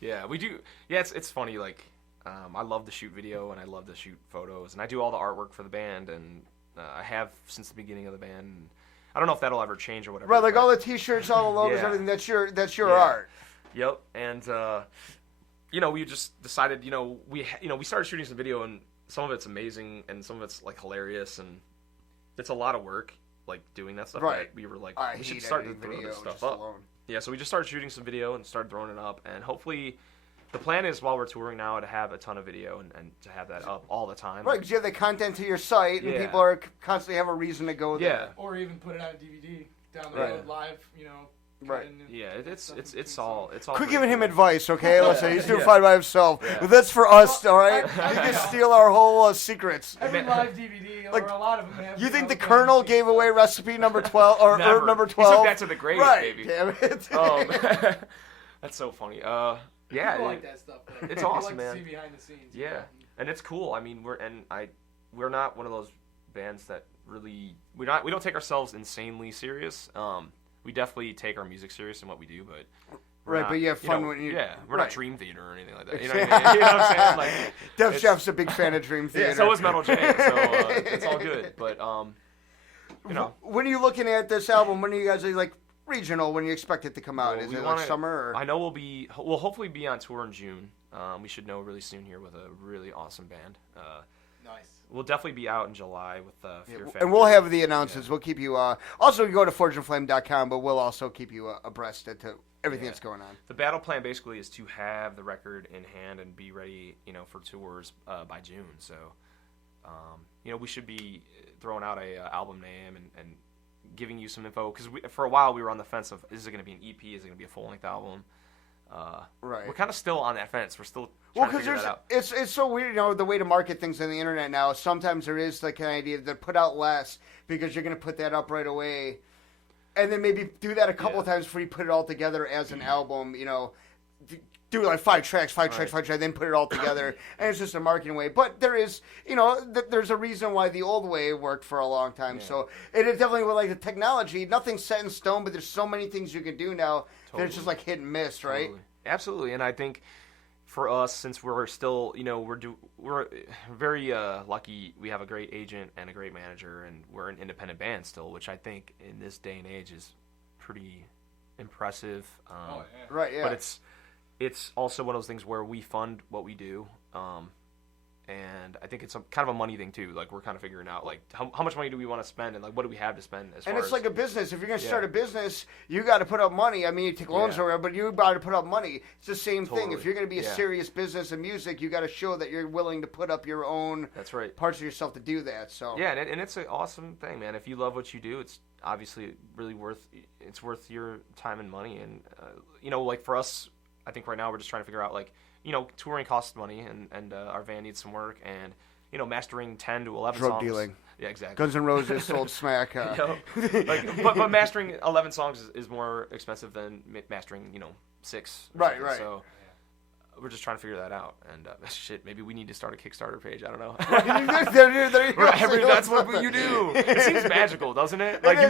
Yeah, we do. Yeah, it's funny. Like, I love to shoot video and I love to shoot photos, and I do all the artwork for the band, and I have since the beginning of the band. I don't know if that'll ever change or whatever. Right, like all the T-shirts, all the logos, everything. That's your art. Yep, and we just decided, we started shooting some video, and some of it's amazing, and some of it's like hilarious, and it's a lot of work, like doing that stuff. Right. We were like, I we should hate start editing throwing video this stuff just up. alone. Yeah, so we just started shooting some video and started throwing it up, and hopefully, the plan is while we're touring now to have a ton of video and to have that up all the time. Right, because you have the content to your site, and people are constantly have a reason to go there. Or even put it on DVD down the road live, Right. Yeah, it's all. Quit giving him advice, okay? Listen, he's doing fine by himself. Yeah. But that's for us, all right? You can steal our whole secrets. Every live DVD, or a lot of them have. You think the Colonel gave away recipe number 12 or Never. number 12? He took that to the grave, right, baby. Damn it. That's so funny. People like that stuff. Though. It's People awesome, like man. To see behind the scenes. Yeah, and it's cool. I mean, we're not one of those bands that really we don't take ourselves insanely serious. We definitely take our music serious in what we do, but right, but you have fun when you. Yeah, we're right. not Dream Theater or anything like that. You know what I mean? You know what I'm saying? Like, Def Jeff's a big fan of Dream Theater. Yeah, so is Metal J. So it's all good. But when are you looking at this album? When are you guys like regional? When you expect it to come out? Is it like summer? Or? I know we'll hopefully be on tour in June. We should know really soon here with a really awesome band. Nice. We'll definitely be out in July with Fear Factory. And we'll have the announcements. We'll keep you. Also, you go to forgeandflame.com, but we'll also keep you abreast to everything that's going on. The battle plan basically is to have the record in hand and be ready, for tours by June. So, we should be throwing out a album name and giving you some info, because for a while we were on the fence of, is it going to be an EP, is it going to be a full-length album? Right. We're kind of still on that fence. We're still trying to figure that out. It's so weird, the way to market things on the internet now. Sometimes there is like an idea to put out less because you're going to put that up right away, and then maybe do that a couple of times before you put it all together as an album. Do like 5 tracks, then put it all together, and it's just a marketing way. But there is, there's a reason why the old way worked for a long time. Yeah. So it definitely would, like the technology, nothing's set in stone, but there's so many things you can do now that it's just like hit and miss, right? Totally. Absolutely, and I think for us, since we're still, we're very lucky. We have a great agent and a great manager, and we're an independent band still, which I think in this day and age is pretty impressive. Right, yeah. But it's also one of those things where we fund what we do, and I think it's kind of a money thing too. Like, we're kind of figuring out, like, how much money do we want to spend, and like, what do we have to spend as far as... And it's like a business. If you're going to start a business, you got to put up money. I mean, you take loans or whatever, but you got to put up money. It's the same thing. If you're going to be a serious business in music, you got to show that you're willing to put up your own parts of yourself to do that. So yeah, and it's an awesome thing, man. If you love what you do, it's obviously really worth your time and money. And like for us, I think right now we're just trying to figure out, like, touring costs money, and our van needs some work, and mastering 10 to 11 songs. Drug dealing. Yeah, exactly. Guns N' Roses sold smack. But mastering 11 songs is more expensive than mastering 6. Right. So we're just trying to figure that out, and maybe we need to start a Kickstarter page. I don't know. That's what you do. It seems magical, doesn't it? Like, you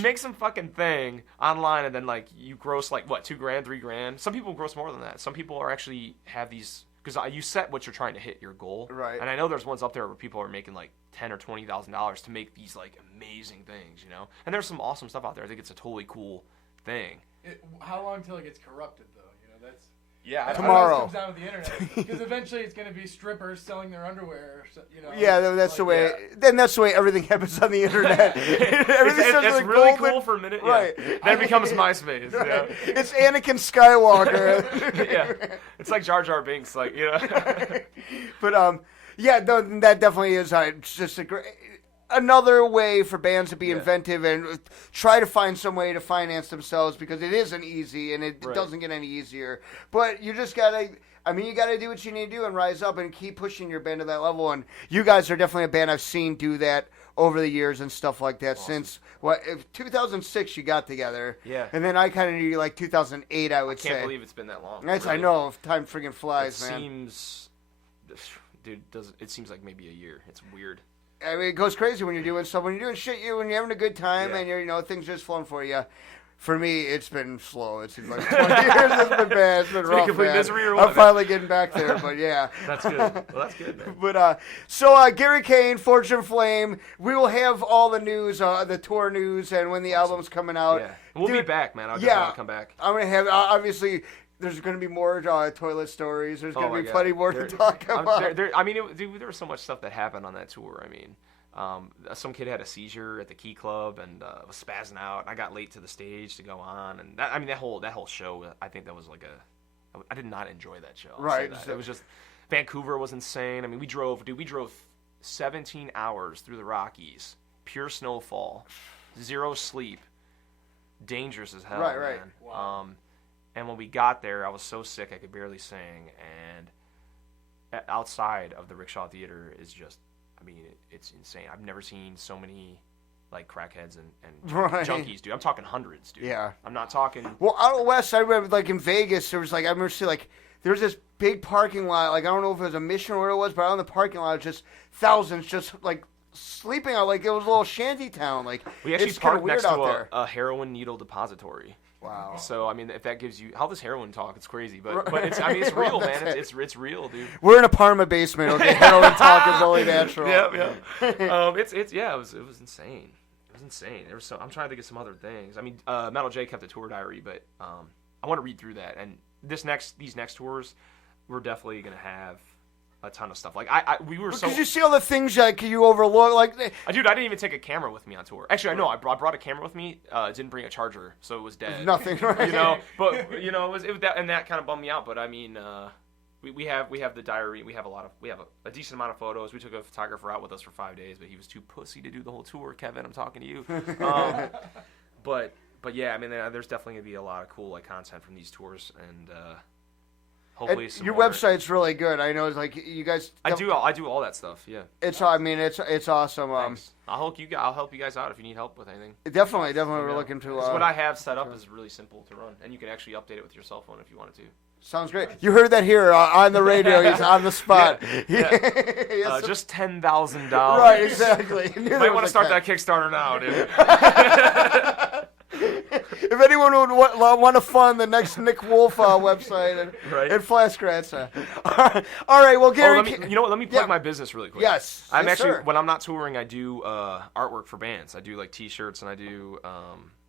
make some fucking thing online, and then like you gross like what, $2,000, $3,000. Some people gross more than that. Some people are actually have these, because you set what you're trying to hit, your goal. Right. And I know there's ones up there where people are making like $10,000 or $20,000 to make these like amazing things, And there's some awesome stuff out there. I think it's a totally cool thing. How long till it gets corrupted, though? That's... Yeah, tomorrow. Comes down with the internet, because eventually it's going to be strippers selling their underwear. Yeah, that's the way. Then that's the way everything happens on the internet. It's really cool for a minute, right? Then it becomes MySpace. Right. Yeah. It's Anakin Skywalker. Yeah, it's like Jar Jar Binks, like But that definitely is just a great. Another way for bands to be inventive and try to find some way to finance themselves, because it isn't easy, and it doesn't get any easier. But you just gotta, you gotta do what you need to do and rise up and keep pushing your band to that level. And you guys are definitely a band I've seen do that over the years and stuff like that. Awesome. Since 2006 you got together. Yeah. And then I kind of knew you like 2008, I would say. I can't believe it's been that long. Really. I know. Time friggin' flies, man. It seems like maybe a year. It's weird. I mean, it goes crazy when you're doing stuff. When you're doing shit, when you're having a good time and you're, things are just flowing for you. For me, it's been slow. It seems like 20 years. It's been bad. It's been rough, complete man. misery or what? I'm finally getting back there, but yeah. That's good. Well, that's good, man. But so Gary Kane, Forge and Flame. We will have all the news, the tour news, and when the album's coming out. Yeah, we'll be back, man. I'll definitely come back. I'm gonna have obviously. There's going to be more toilet stories. There's going to be plenty more to talk about. There was so much stuff that happened on that tour. I mean, some kid had a seizure at the Key Club and was spazzing out. And I got late to the stage to go on, and that whole show. I think that was like I did not enjoy that show. Right. It was just, Vancouver was insane. I mean, we drove 17 hours through the Rockies, pure snowfall, 0 sleep, dangerous as hell. Right. Man. Wow. And when we got there, I was so sick I could barely sing. And outside of the Rickshaw Theater is just, it's insane. I've never seen so many like crackheads and junkies, dude. I'm talking hundreds, dude. Yeah. I'm not talking. Well, out west, I remember like in Vegas, there was like I remember seeing like there was this big parking lot. Like I don't know if it was a Mission or what it was, but out in the parking lot, just thousands just like sleeping out like it was a little shanty town. Like we actually it's kind of parked weird next out to there. a heroin needle depository. Wow. So if that gives you how does heroin talk? It's crazy, but it's it's real, man. It's real, dude. We're in a Parma basement. Okay, heroin talk is only natural. Yeah. It was insane. It was insane. I'm trying to think of some other things. I mean, Metal J kept a tour diary, but I want to read through that. And these next tours, we're definitely gonna have a ton of stuff. Like we were because you see all the things that you overlook. Like, dude, I didn't even take a camera with me on tour. Actually, I know I brought a camera with me. Didn't bring a charger, so it was dead. Nothing, right? You know, but you know, it was that, and that kind of bummed me out. But I mean, we have the diary. We have a decent amount of photos. We took a photographer out with us for 5 days, but he was too pussy to do the whole tour. Kevin, I'm talking to you. But yeah, I mean, there's definitely gonna be a lot of cool like content from these tours, and hopefully some your more. Website's really good. I know it's like you guys. I do all that stuff. Yeah. It's awesome. I'll help you guys out if you need help with anything. Definitely. We're looking to. What I have set up is really simple to run, and you can actually update it with your cell phone if you wanted to. Sounds great. You heard that here on the radio. He's on the spot. Yeah. Just $10,000. Right, exactly. You might want to start that Kickstarter now, dude. If anyone would want to fund the next Nick Wolf website and Flash Grants. All right, well, Gary... let me plug my business really quick. Yes, sir. When I'm not touring, I do artwork for bands. I do like T-shirts, and I do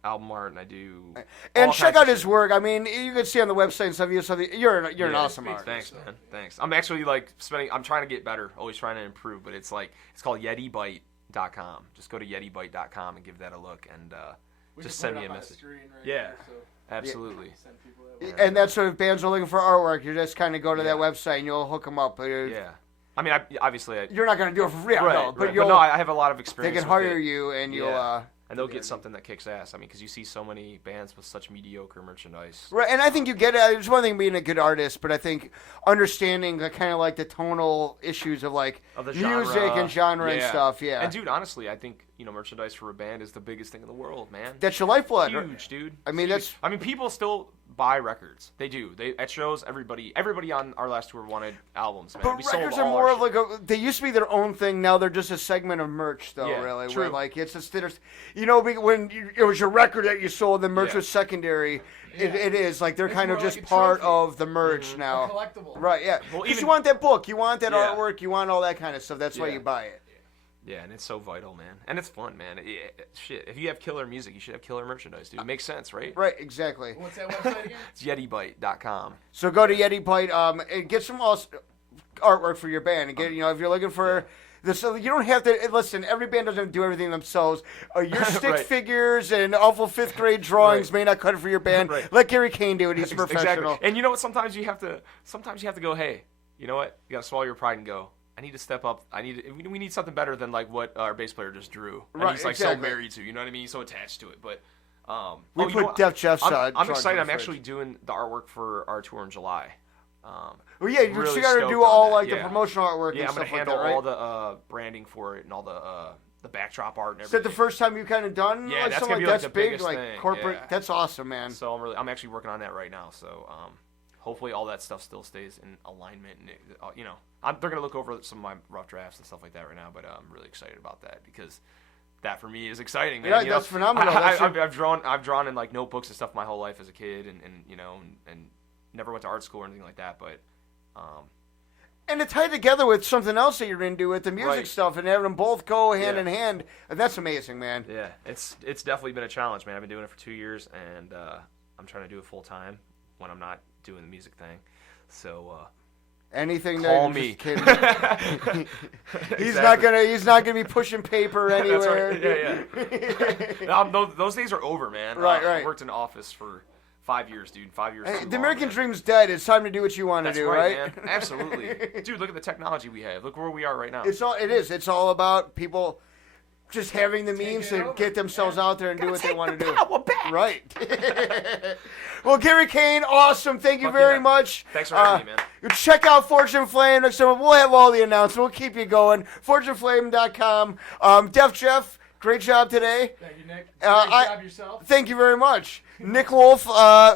album art, and I do... And check out his work. I mean, you can see on the website and stuff. You're an awesome artist. Thanks, man. Thanks. I'm actually like I'm trying to get better, always trying to improve, but it's called YetiBite.com. Just go to YetiBite.com and give that a look, and... just send me a message. Here, so. Absolutely. And that's sort of bands are looking for artwork. You just kind of go to that website and you'll hook them up. Yeah. I mean, obviously, you're not going to do it for free, but no, I have a lot of experience. They can hire you, and you'll. And they'll get something that kicks ass. I mean, because you see so many bands with such mediocre merchandise. Right, and I think you get it. It's one thing being a good artist, but I think understanding kind of like the tonal issues of like of the music and genre and stuff. Yeah. And dude, honestly, I think merchandise for a band is the biggest thing in the world, man. That's your lifeblood. Huge, dude. I mean, people still buy records. They do. At shows, everybody on our last tour wanted albums, man. But records are more of like they used to be their own thing. Now they're just a segment of merch, though. Really, true. Where like it's just when it was your record that you sold, the merch was secondary. It is like they're kind of just like part of the merch now. A collectible. Right? Yeah. Because you want that book, you want that artwork, you want all that kind of stuff. That's why you buy it. Yeah, and it's so vital, man. And it's fun, man. Shit, if you have killer music, you should have killer merchandise, dude. It makes sense, right? Right, exactly. What's that website again? It's YetiBite.com. So go to YetiBite and get some artwork for your band. And get, if you're looking for this, so you don't have to listen. Every band doesn't do everything themselves. Your stick figures and awful 5th grade drawings may not cut it for your band. Let Gary Kane do it. He's a professional. Exactly. And you know what? Sometimes you have to go, hey, you know what? You got to swallow your pride and go, I need to step up. We need something better than like what our bass player just drew. And he's like so married to, you know what I mean? He's so attached to it. But we put Def Jeff's. I'm excited. I'm actually doing the artwork for our tour in July. Well, yeah, you got to do all like the promotional artwork. Yeah, and I'm stuff gonna handle like that, all the branding for it and all the backdrop art and everything. Is that the first time you've kind of done? Yeah, like, that's something gonna be that's like the big, biggest like thing. corporate. Yeah. That's awesome, man. So I'm actually working on that right now. So hopefully all that stuff still stays in alignment. And they're gonna look over some of my rough drafts and stuff like that right now. But I'm really excited about that because that for me is exciting, man. Yeah, that's phenomenal. I've drawn in like notebooks and stuff my whole life as a kid, and never went to art school or anything like that. But and to tie together with something else that you're into with the music stuff and having them both go hand in hand, that's amazing, man. Yeah, it's definitely been a challenge, man. I've been doing it for 2 years, and I'm trying to do it full time when I'm not doing the music thing. So anything call that me. He's not gonna be pushing paper anywhere. That's right. Yeah. Those days are over, man. Right. I worked in an office for 5 years, dude. 5 years. Hey, the American dream's dead. It's time to do what you want to do, right? Man. Absolutely, dude. Look at the technology we have. Look where we are right now. It is. It's all about people just having the means to get themselves out there and do what they want to do. Back. Right. Well, Gary Kane, awesome. Thank you very much. Thanks for having me, man. Check out Fortune Flame next time. We'll have all the announcements. We'll keep you going. FortuneFlame.com. Def Jeff, great job today. Thank you, Nick. Great job yourself. Thank you very much. Nick Wolf, all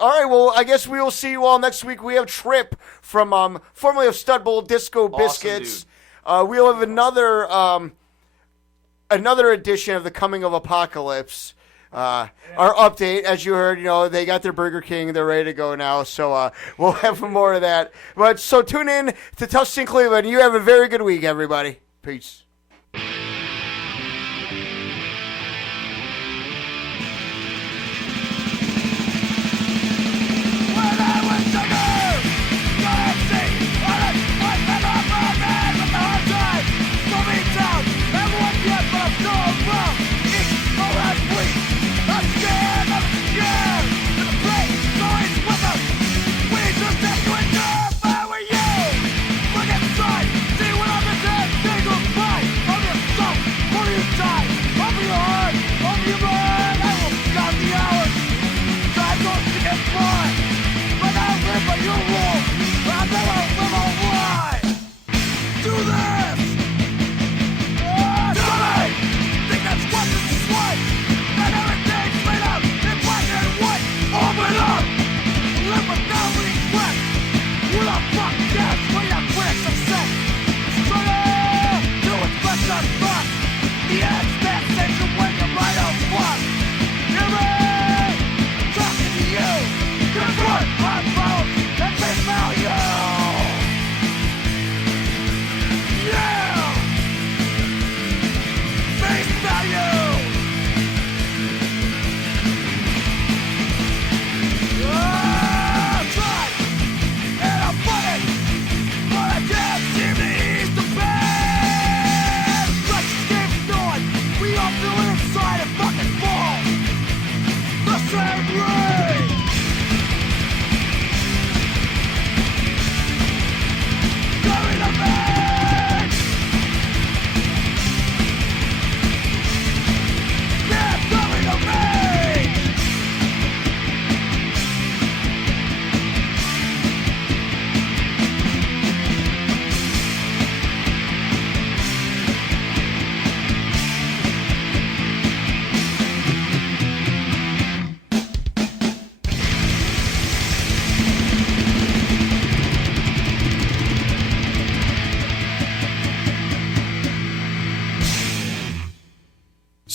right, well, I guess we will see you all next week. We have Trip from formerly of Stud Bowl Disco Biscuits. We'll have another edition of The Coming of Apocalypse. Our update, as you heard, they got their Burger King. They're ready to go now. So we'll have more of that. But so tune in to Tustin Cleveland. You have a very good week, everybody. Peace. When I was younger,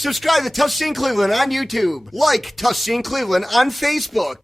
Subscribe to Tough Scene Cleveland on YouTube. Like Tough Scene Cleveland on Facebook.